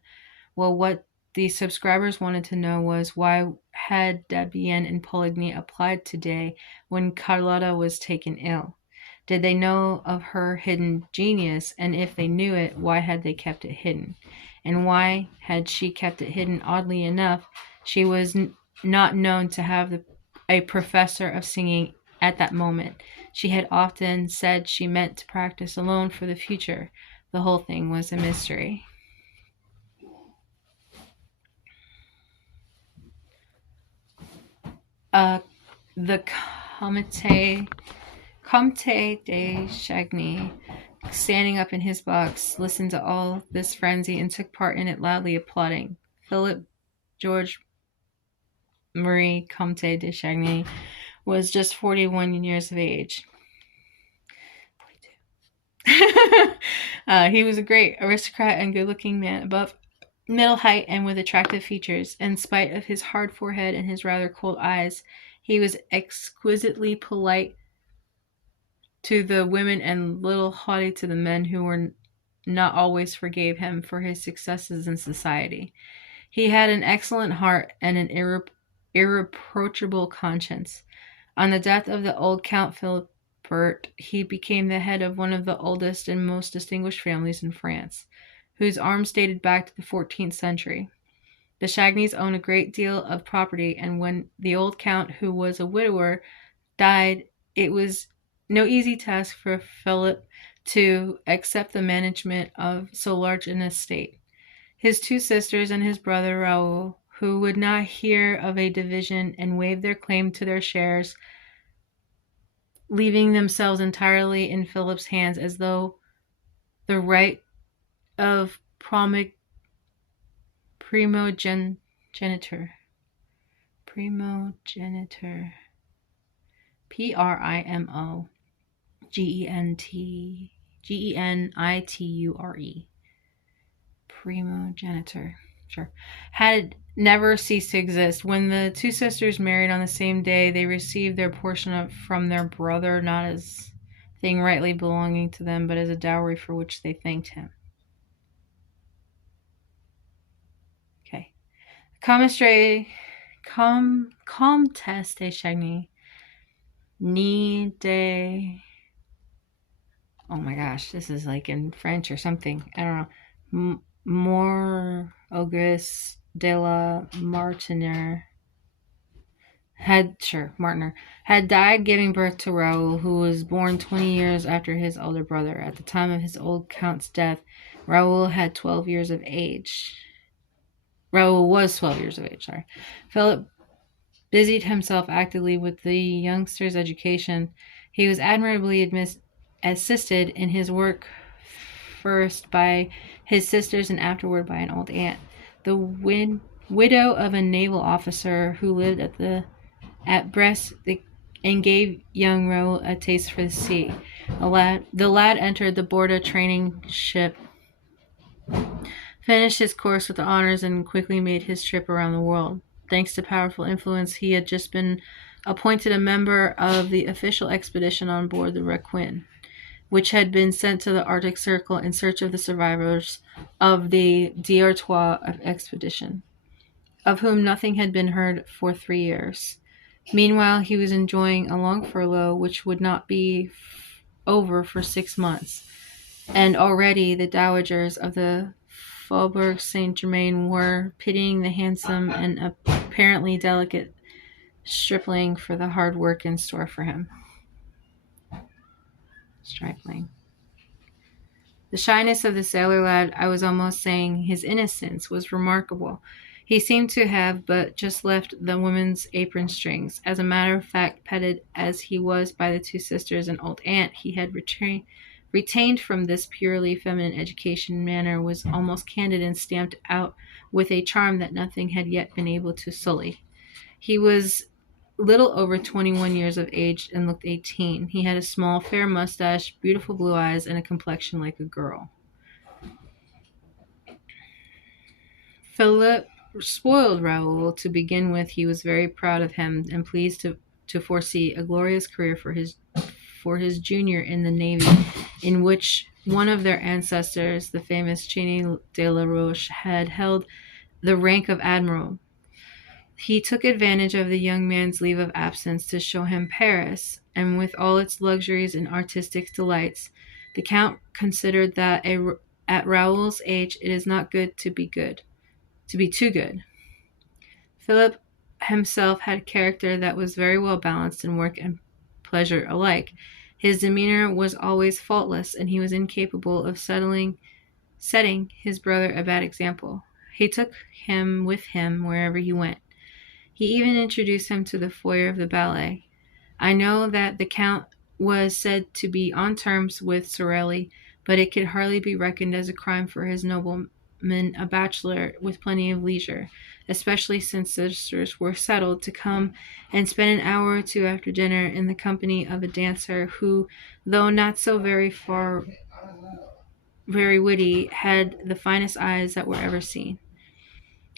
Well, what the subscribers wanted to know was why had Debian and Poligny applied today when Carlotta was taken ill? Did they know of her hidden genius? And if they knew it, why had they kept it hidden? And why had she kept it hidden? Oddly enough, she was not known to have a professor of singing at that moment. She had often said she meant to practice alone for the future. The whole thing was a mystery. The Comte de Chagny, standing up in his box, listened to all this frenzy and took part in it loudly applauding. Philip George Marie Comte de Chagny was just 41 years of age. He was a great aristocrat and good-looking man, above middle height and with attractive features. In spite of his hard forehead and his rather cold eyes, he was exquisitely polite to the women and little haughty to the men who were not always forgave him for his successes in society. He had an excellent heart and an irreproachable conscience. On the death of the old Count Philibert, he became the head of one of the oldest and most distinguished families in France, whose arms dated back to the 14th century. The Chagnys owned a great deal of property, and when the old count, who was a widower, died, it was no easy task for Philip to accept the management of so large an estate. His two sisters and his brother Raoul, who would not hear of a division and waived their claim to their shares, leaving themselves entirely in Philip's hands as though the right of primogeniture, Primogeniture, primogeniture, sure, had never ceased to exist. When the two sisters married on the same day, they received their portion from their brother, not as thing rightly belonging to them, but as a dowry for which they thanked him. Okay. Comtesse de Chagny, ni de. Oh my gosh, this is like in French or something. I don't know. More Auguste de la Martiniere had died giving birth to Raoul, who was born 20 years after his elder brother. At the time of his old count's death, Raoul had 12 years of age. Raoul was 12 years of age, sorry. Philip busied himself actively with the youngster's education. He was admirably assisted in his work first by his sisters and afterward by an old aunt, the widow of a naval officer who lived at Brest, and gave young Raoul a taste for the sea. The lad entered the Borda training ship, finished his course with honors, and quickly made his trip around the world. Thanks to powerful influence, he had just been appointed a member of the official expedition on board the Requin, which had been sent to the Arctic Circle in search of the survivors of the D'Artois expedition, of whom nothing had been heard for 3 years. Meanwhile, he was enjoying a long furlough, which would not be over for 6 months, and already the dowagers of the Faubourg Saint-Germain were pitying the handsome and apparently delicate stripling for the hard work in store for him. Stripling. The shyness of the sailor lad, I was almost saying his innocence, was remarkable. He seemed to have but just left the woman's apron strings. As a matter of fact, petted as he was by the two sisters and old aunt, he had retained from this purely feminine education manner, was almost candid and stamped out with a charm that nothing had yet been able to sully. He was little over 21 years of age and looked 18. He had a small, fair mustache, beautiful blue eyes, and a complexion like a girl. Philip spoiled Raoul to begin with. He was very proud of him and pleased to foresee a glorious career for his junior in the Navy, in which one of their ancestors, the famous Chénier de la Roche, had held the rank of admiral. He took advantage of the young man's leave of absence to show him Paris, and with all its luxuries and artistic delights, the Count considered that at Raoul's age it is not good to be too good. Philip himself had a character that was very well balanced in work and pleasure alike. His demeanor was always faultless, and he was incapable of setting his brother a bad example. He took him with him wherever he went. He even introduced him to the foyer of the ballet. I know that the Count was said to be on terms with Sorelli, but it could hardly be reckoned as a crime for his noble gentleman a bachelor with plenty of leisure, especially since sisters were settled to come and spend an hour or two after dinner in the company of a dancer who, though not so very witty, had the finest eyes that were ever seen.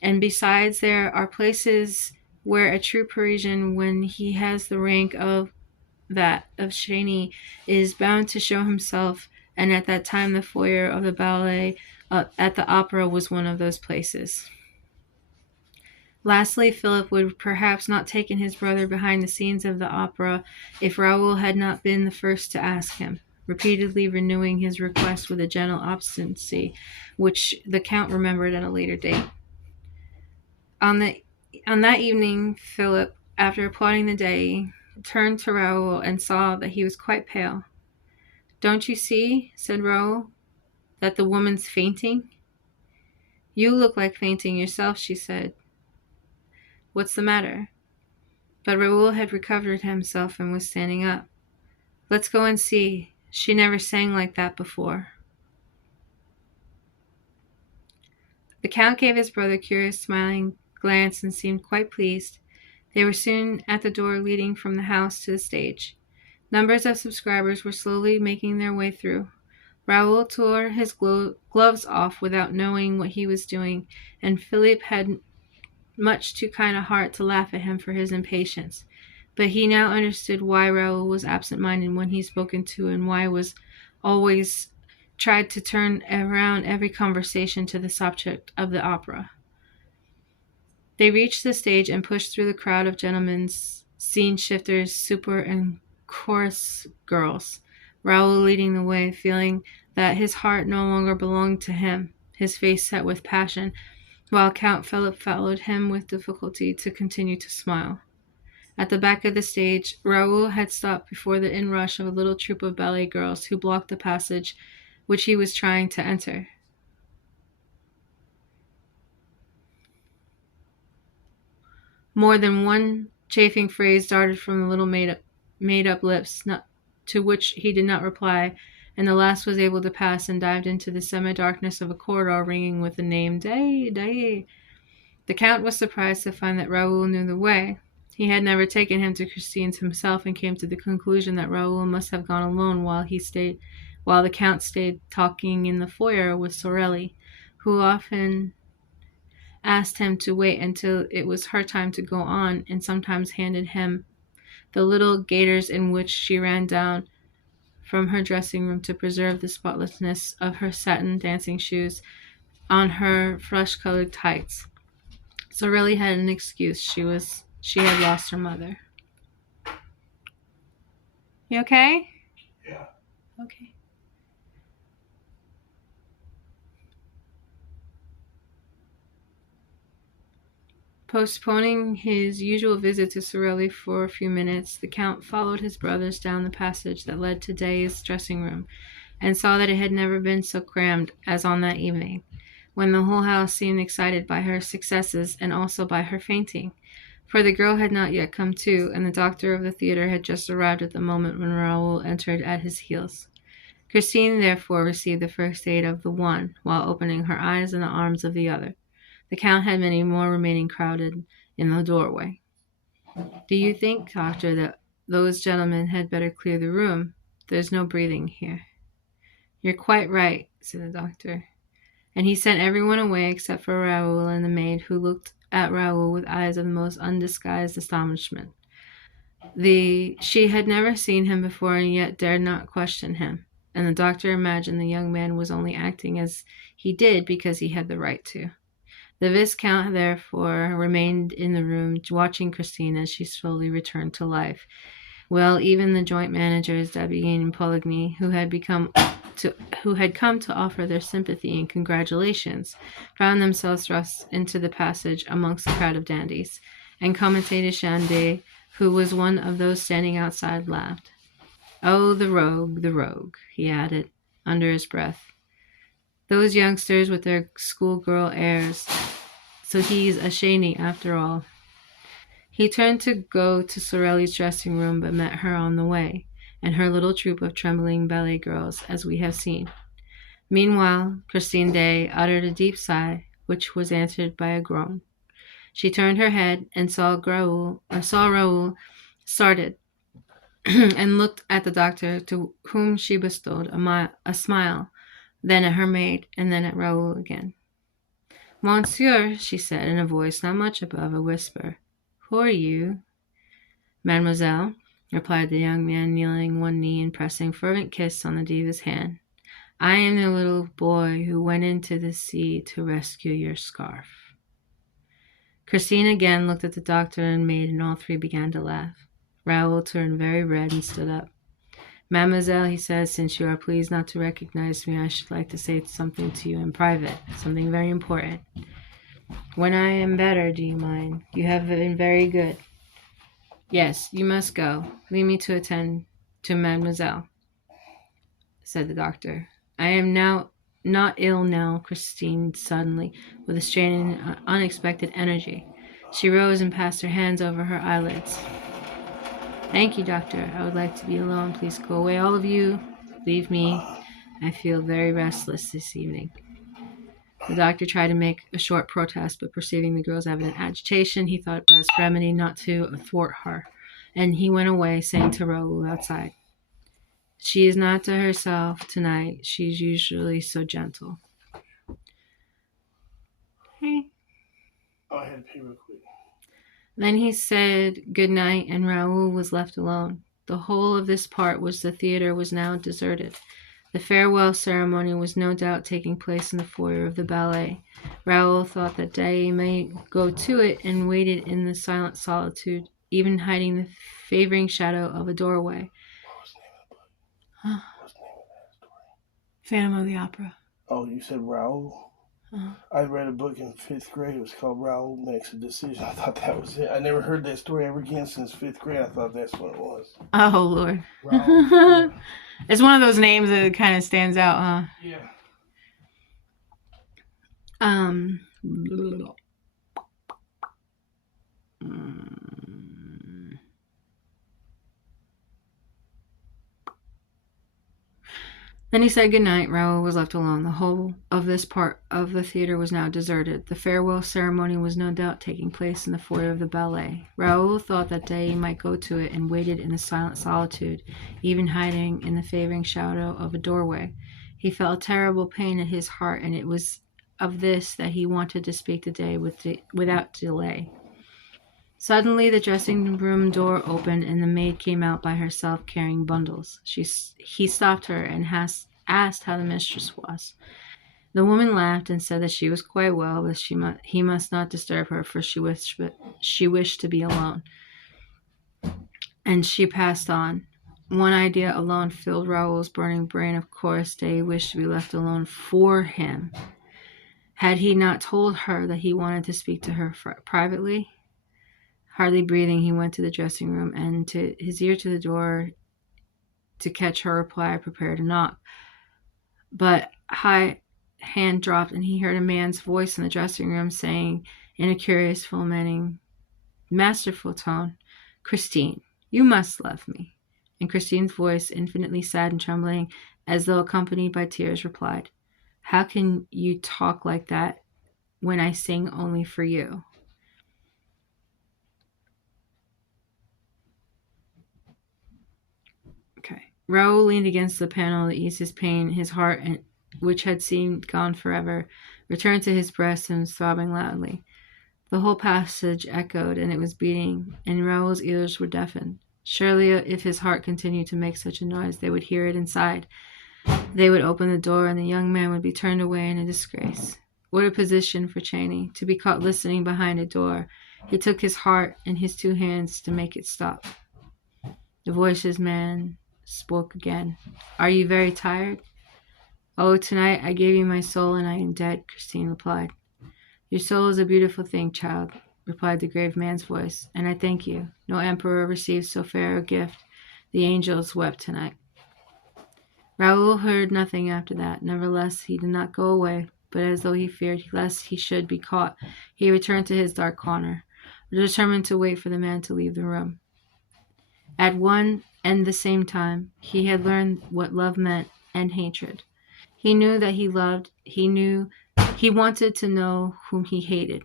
And besides, there are places where a true Parisian, when he has the rank of that of Cheney, is bound to show himself, and at that time the foyer of the ballet at the opera was one of those places. Lastly, Philip would perhaps not taken his brother behind the scenes of the opera if Raoul had not been the first to ask him, repeatedly renewing his request with a gentle obstinacy, which the Count remembered at a later date. On the on that evening, Philip, after applauding the day, turned to Raoul and saw that he was quite pale. "Don't you see," said Raoul, "that the woman's fainting?" "You look like fainting yourself," she said. "What's the matter?" But Raoul had recovered himself and was standing up. "Let's go and see. She never sang like that before." The Count gave his brother a curious smiling glance and seemed quite pleased. They were soon at the door leading from the house to the stage. Numbers of subscribers were slowly making their way through. Raoul tore his gloves off without knowing what he was doing, and Philippe had much too kind a heart to laugh at him for his impatience. But he now understood why Raoul was absent-minded when he spoken to, and why was always tried to turn around every conversation to the subject of the opera. They reached the stage and pushed through the crowd of gentlemen, scene shifters, super and chorus girls, Raoul leading the way, feeling that his heart no longer belonged to him, his face set with passion, while Count Philip followed him with difficulty to continue to smile. At the back of the stage, Raoul had stopped before the inrush of a little troop of ballet girls who blocked the passage which he was trying to enter. More than one chaffing phrase darted from the little made-up lips, to which he did not reply, and the last was able to pass and dived into the semi-darkness of a corridor ringing with the name Day. The Count was surprised to find that Raoul knew the way. He had never taken him to Christine's himself, and came to the conclusion that Raoul must have gone alone while the Count stayed talking in the foyer with Sorelli, who often asked him to wait until it was her time to go on, and sometimes handed him the little gaiters in which she ran down from her dressing room to preserve the spotlessness of her satin dancing shoes on her flesh-colored tights. Sorelli had an excuse. She had lost her mother. You okay? Yeah. Okay. Postponing his usual visit to Sorelli for a few minutes, the Count followed his brothers down the passage that led to Day's dressing room, and saw that it had never been so crammed as on that evening, when the whole house seemed excited by her successes and also by her fainting, for the girl had not yet come to, and the doctor of the theatre had just arrived at the moment when Raoul entered at his heels. Christine therefore received the first aid of the one, while opening her eyes in the arms of the other. The Count had many more remaining crowded in the doorway. "Do you think, doctor, that those gentlemen had better clear the room? There's no breathing here." "You're quite right," said the doctor. And he sent everyone away except for Raoul and the maid, who looked at Raoul with eyes of the most undisguised astonishment. She had never seen him before, and yet dared not question him, and the doctor imagined the young man was only acting as he did because he had the right to. The Viscount, therefore, remained in the room, watching Christine as she slowly returned to life, while even the joint managers, Dabien and Poligny, who had come to offer their sympathy and congratulations, found themselves thrust into the passage amongst the crowd of dandies, and Commentator Chandet, who was one of those standing outside, laughed. "Oh, the rogue," he added, under his breath. "Those youngsters with their schoolgirl airs. So he's a Cheney after all." He turned to go to Sorelli's dressing room, but met her on the way, and her little troop of trembling ballet girls, as we have seen. Meanwhile, Christine Day uttered a deep sigh, which was answered by a groan. She turned her head and saw Raoul started and looked at the doctor, to whom she bestowed a smile, then at her maid, and then at Raoul again. Monsieur, she said in a voice not much above a whisper, who are you? Mademoiselle, replied the young man, kneeling one knee and pressing fervent kiss on the diva's hand. I am the little boy who went into the sea to rescue your scarf. Christine again looked at the doctor and maid, and all three began to laugh. Raoul turned very red and stood up. Mademoiselle, he said, since you are pleased not to recognize me, I should like to say something to you in private, something very important. When I am better, do you mind? You have been very good. Yes, you must go. Leave me to attend to Mademoiselle, said the doctor. I am now not ill now, Christine suddenly, with a strange and unexpected energy. She rose and passed her hands over her eyelids. Thank you, doctor. I would like to be alone. Please go away, all of you. Leave me. I feel very restless this evening. The doctor tried to make a short protest, but perceiving the girl's evident agitation, he thought it best remedy not to thwart her, and he went away, saying to Raoul outside, she is not to herself tonight. She's usually so gentle. Hey. Oh, I had to pay real quick. Then he said good night, and Raoul was left alone. The whole of this part was the theater was now deserted. The farewell ceremony was no doubt taking place in the foyer of the ballet. Raoul thought that Day might go to it, and waited in the silent solitude, even hiding the favoring shadow of a doorway. What's the name of that story? Phantom of the Opera. Oh, you said Raoul? I read a book in 5th grade. It was called Raoul Makes a Decision. I thought that was it. I never heard that story ever again since 5th grade. I thought that's what it was. Oh, Lord. Raoul. Yeah. It's one of those names that kind of stands out, huh? Yeah. Then he said good night. Raoul was left alone. The whole of this part of the theater was now deserted. The farewell ceremony was no doubt taking place in the foyer of the ballet. Raoul thought that Day might go to it, and waited in the silent solitude, even hiding in the favoring shadow of a doorway. He felt a terrible pain at his heart, and it was of this that he wanted to speak to Day without delay. Suddenly the dressing room door opened, and the maid came out by herself carrying bundles. He stopped her and asked how the mistress was. The woman laughed and said that she was quite well, but he must not disturb her, for she wished to be alone. And she passed on. One idea alone filled Raoul's burning brain. Of course, Day wished to be left alone for him. Had he not told her that he wanted to speak to her privately? Hardly breathing, he went to the dressing room, and to his ear to the door to catch her reply, prepared to knock. But high hand dropped, and he heard a man's voice in the dressing room saying, in a curious, fulminating, masterful tone, Christine, you must love me. And Christine's voice, infinitely sad and trembling, as though accompanied by tears, replied, how can you talk like that when I sing only for you? Raoul leaned against the panel to ease his pain. His heart, which had seemed gone forever, returned to his breast and was throbbing loudly. The whole passage echoed, and it was beating, and Raoul's ears were deafened. Surely, if his heart continued to make such a noise, they would hear it inside. They would open the door, and the young man would be turned away in a disgrace. What a position for Chaney, to be caught listening behind a door. He took his heart in his two hands to make it stop. The voiceless man spoke again. Are you very tired? Oh, tonight I gave you my soul, and I am dead, Christine replied. Your soul is a beautiful thing, child, replied the grave man's voice, and I thank you. No emperor received so fair a gift. The angels wept tonight. Raoul heard nothing after that. Nevertheless, he did not go away, but as though he feared lest he should be caught, he returned to his dark corner, determined to wait for the man to leave the room. At one and the same time, he had learned what love meant and hatred. He knew that he loved. He wanted to know whom he hated.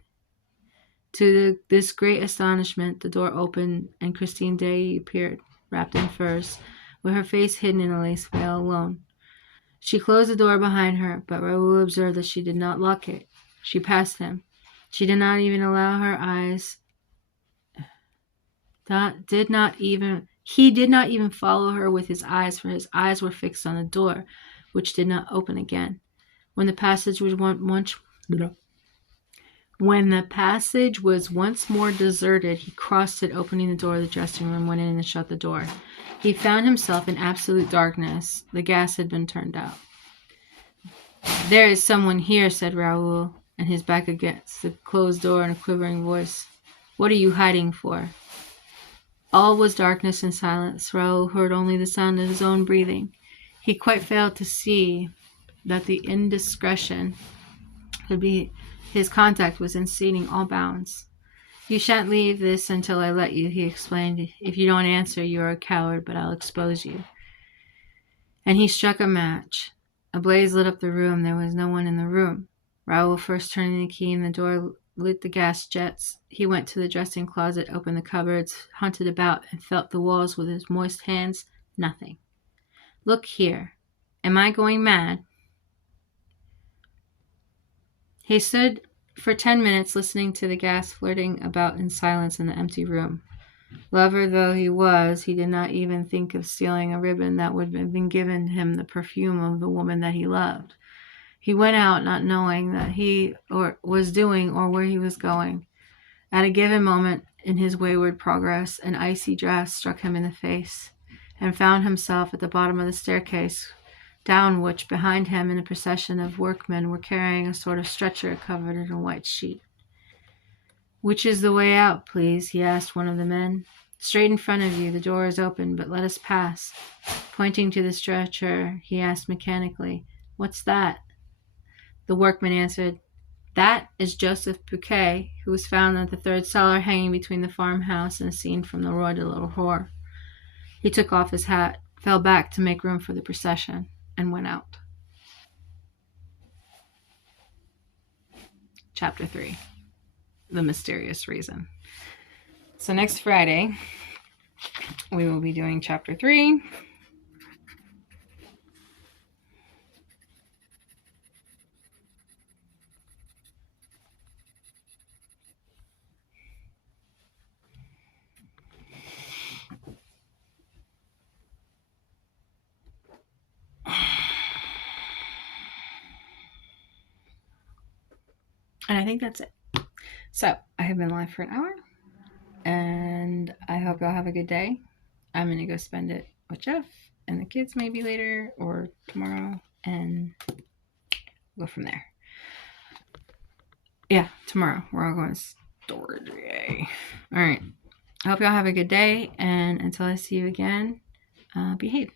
To this great astonishment, the door opened and Christine Day appeared, wrapped in furs, with her face hidden in a lace veil alone. She closed the door behind her, but Raoul observed that she did not lock it. She passed him. She did not even allow her eyes. He did not even follow her with his eyes, for his eyes were fixed on the door, which did not open again. When the passage was once more deserted, he crossed it, opening the door of the dressing room, went in and shut the door. He found himself in absolute darkness. The gas had been turned out. "There is someone here," said Raoul, and his back against the closed door in a quivering voice. "What are you hiding for?" All was darkness and silence. Raoul heard only the sound of his own breathing. He quite failed to see that the indiscretion could be his contact was exceeding all bounds. "You shan't leave this until I let you," he explained. "If you don't answer, you are a coward, but I'll expose you." And he struck a match. A blaze lit up the room. There was no one in the room. Raoul first turning the key in the door lit the gas jets. He went to the dressing closet, opened the cupboards, hunted about, and felt the walls with his moist hands. Nothing. "Look here. Am I going mad?" He stood for 10 minutes listening to the gas flirting about in silence in the empty room. Lover though he was, he did not even think of stealing a ribbon that would have been given him the perfume of the woman that he loved. He went out not knowing that he was doing or where he was going. At a given moment in his wayward progress, an icy draught struck him in the face, and found himself at the bottom of the staircase, down which behind him in a procession of workmen were carrying a sort of stretcher covered in a white sheet. "Which is the way out, please?" he asked one of the men. "Straight in front of you. The door is open, but let us pass." Pointing to the stretcher, he asked mechanically, "What's that?" The workman answered, "That is Joseph Bouquet, who was found at the third cellar, hanging between the farmhouse and a scene from the Roi de Lahore." He took off his hat, fell back to make room for the procession, and went out. Chapter 3. The Mysterious Reason. So next Friday, we will be doing Chapter 3. And I think that's it. So, I have been live for an hour, and I hope y'all have a good day. I'm going to go spend it with Jeff and the kids maybe later or tomorrow, and go from there. Yeah, tomorrow. We're all going to storage. Yay. All right. I hope y'all have a good day, and until I see you again, behave.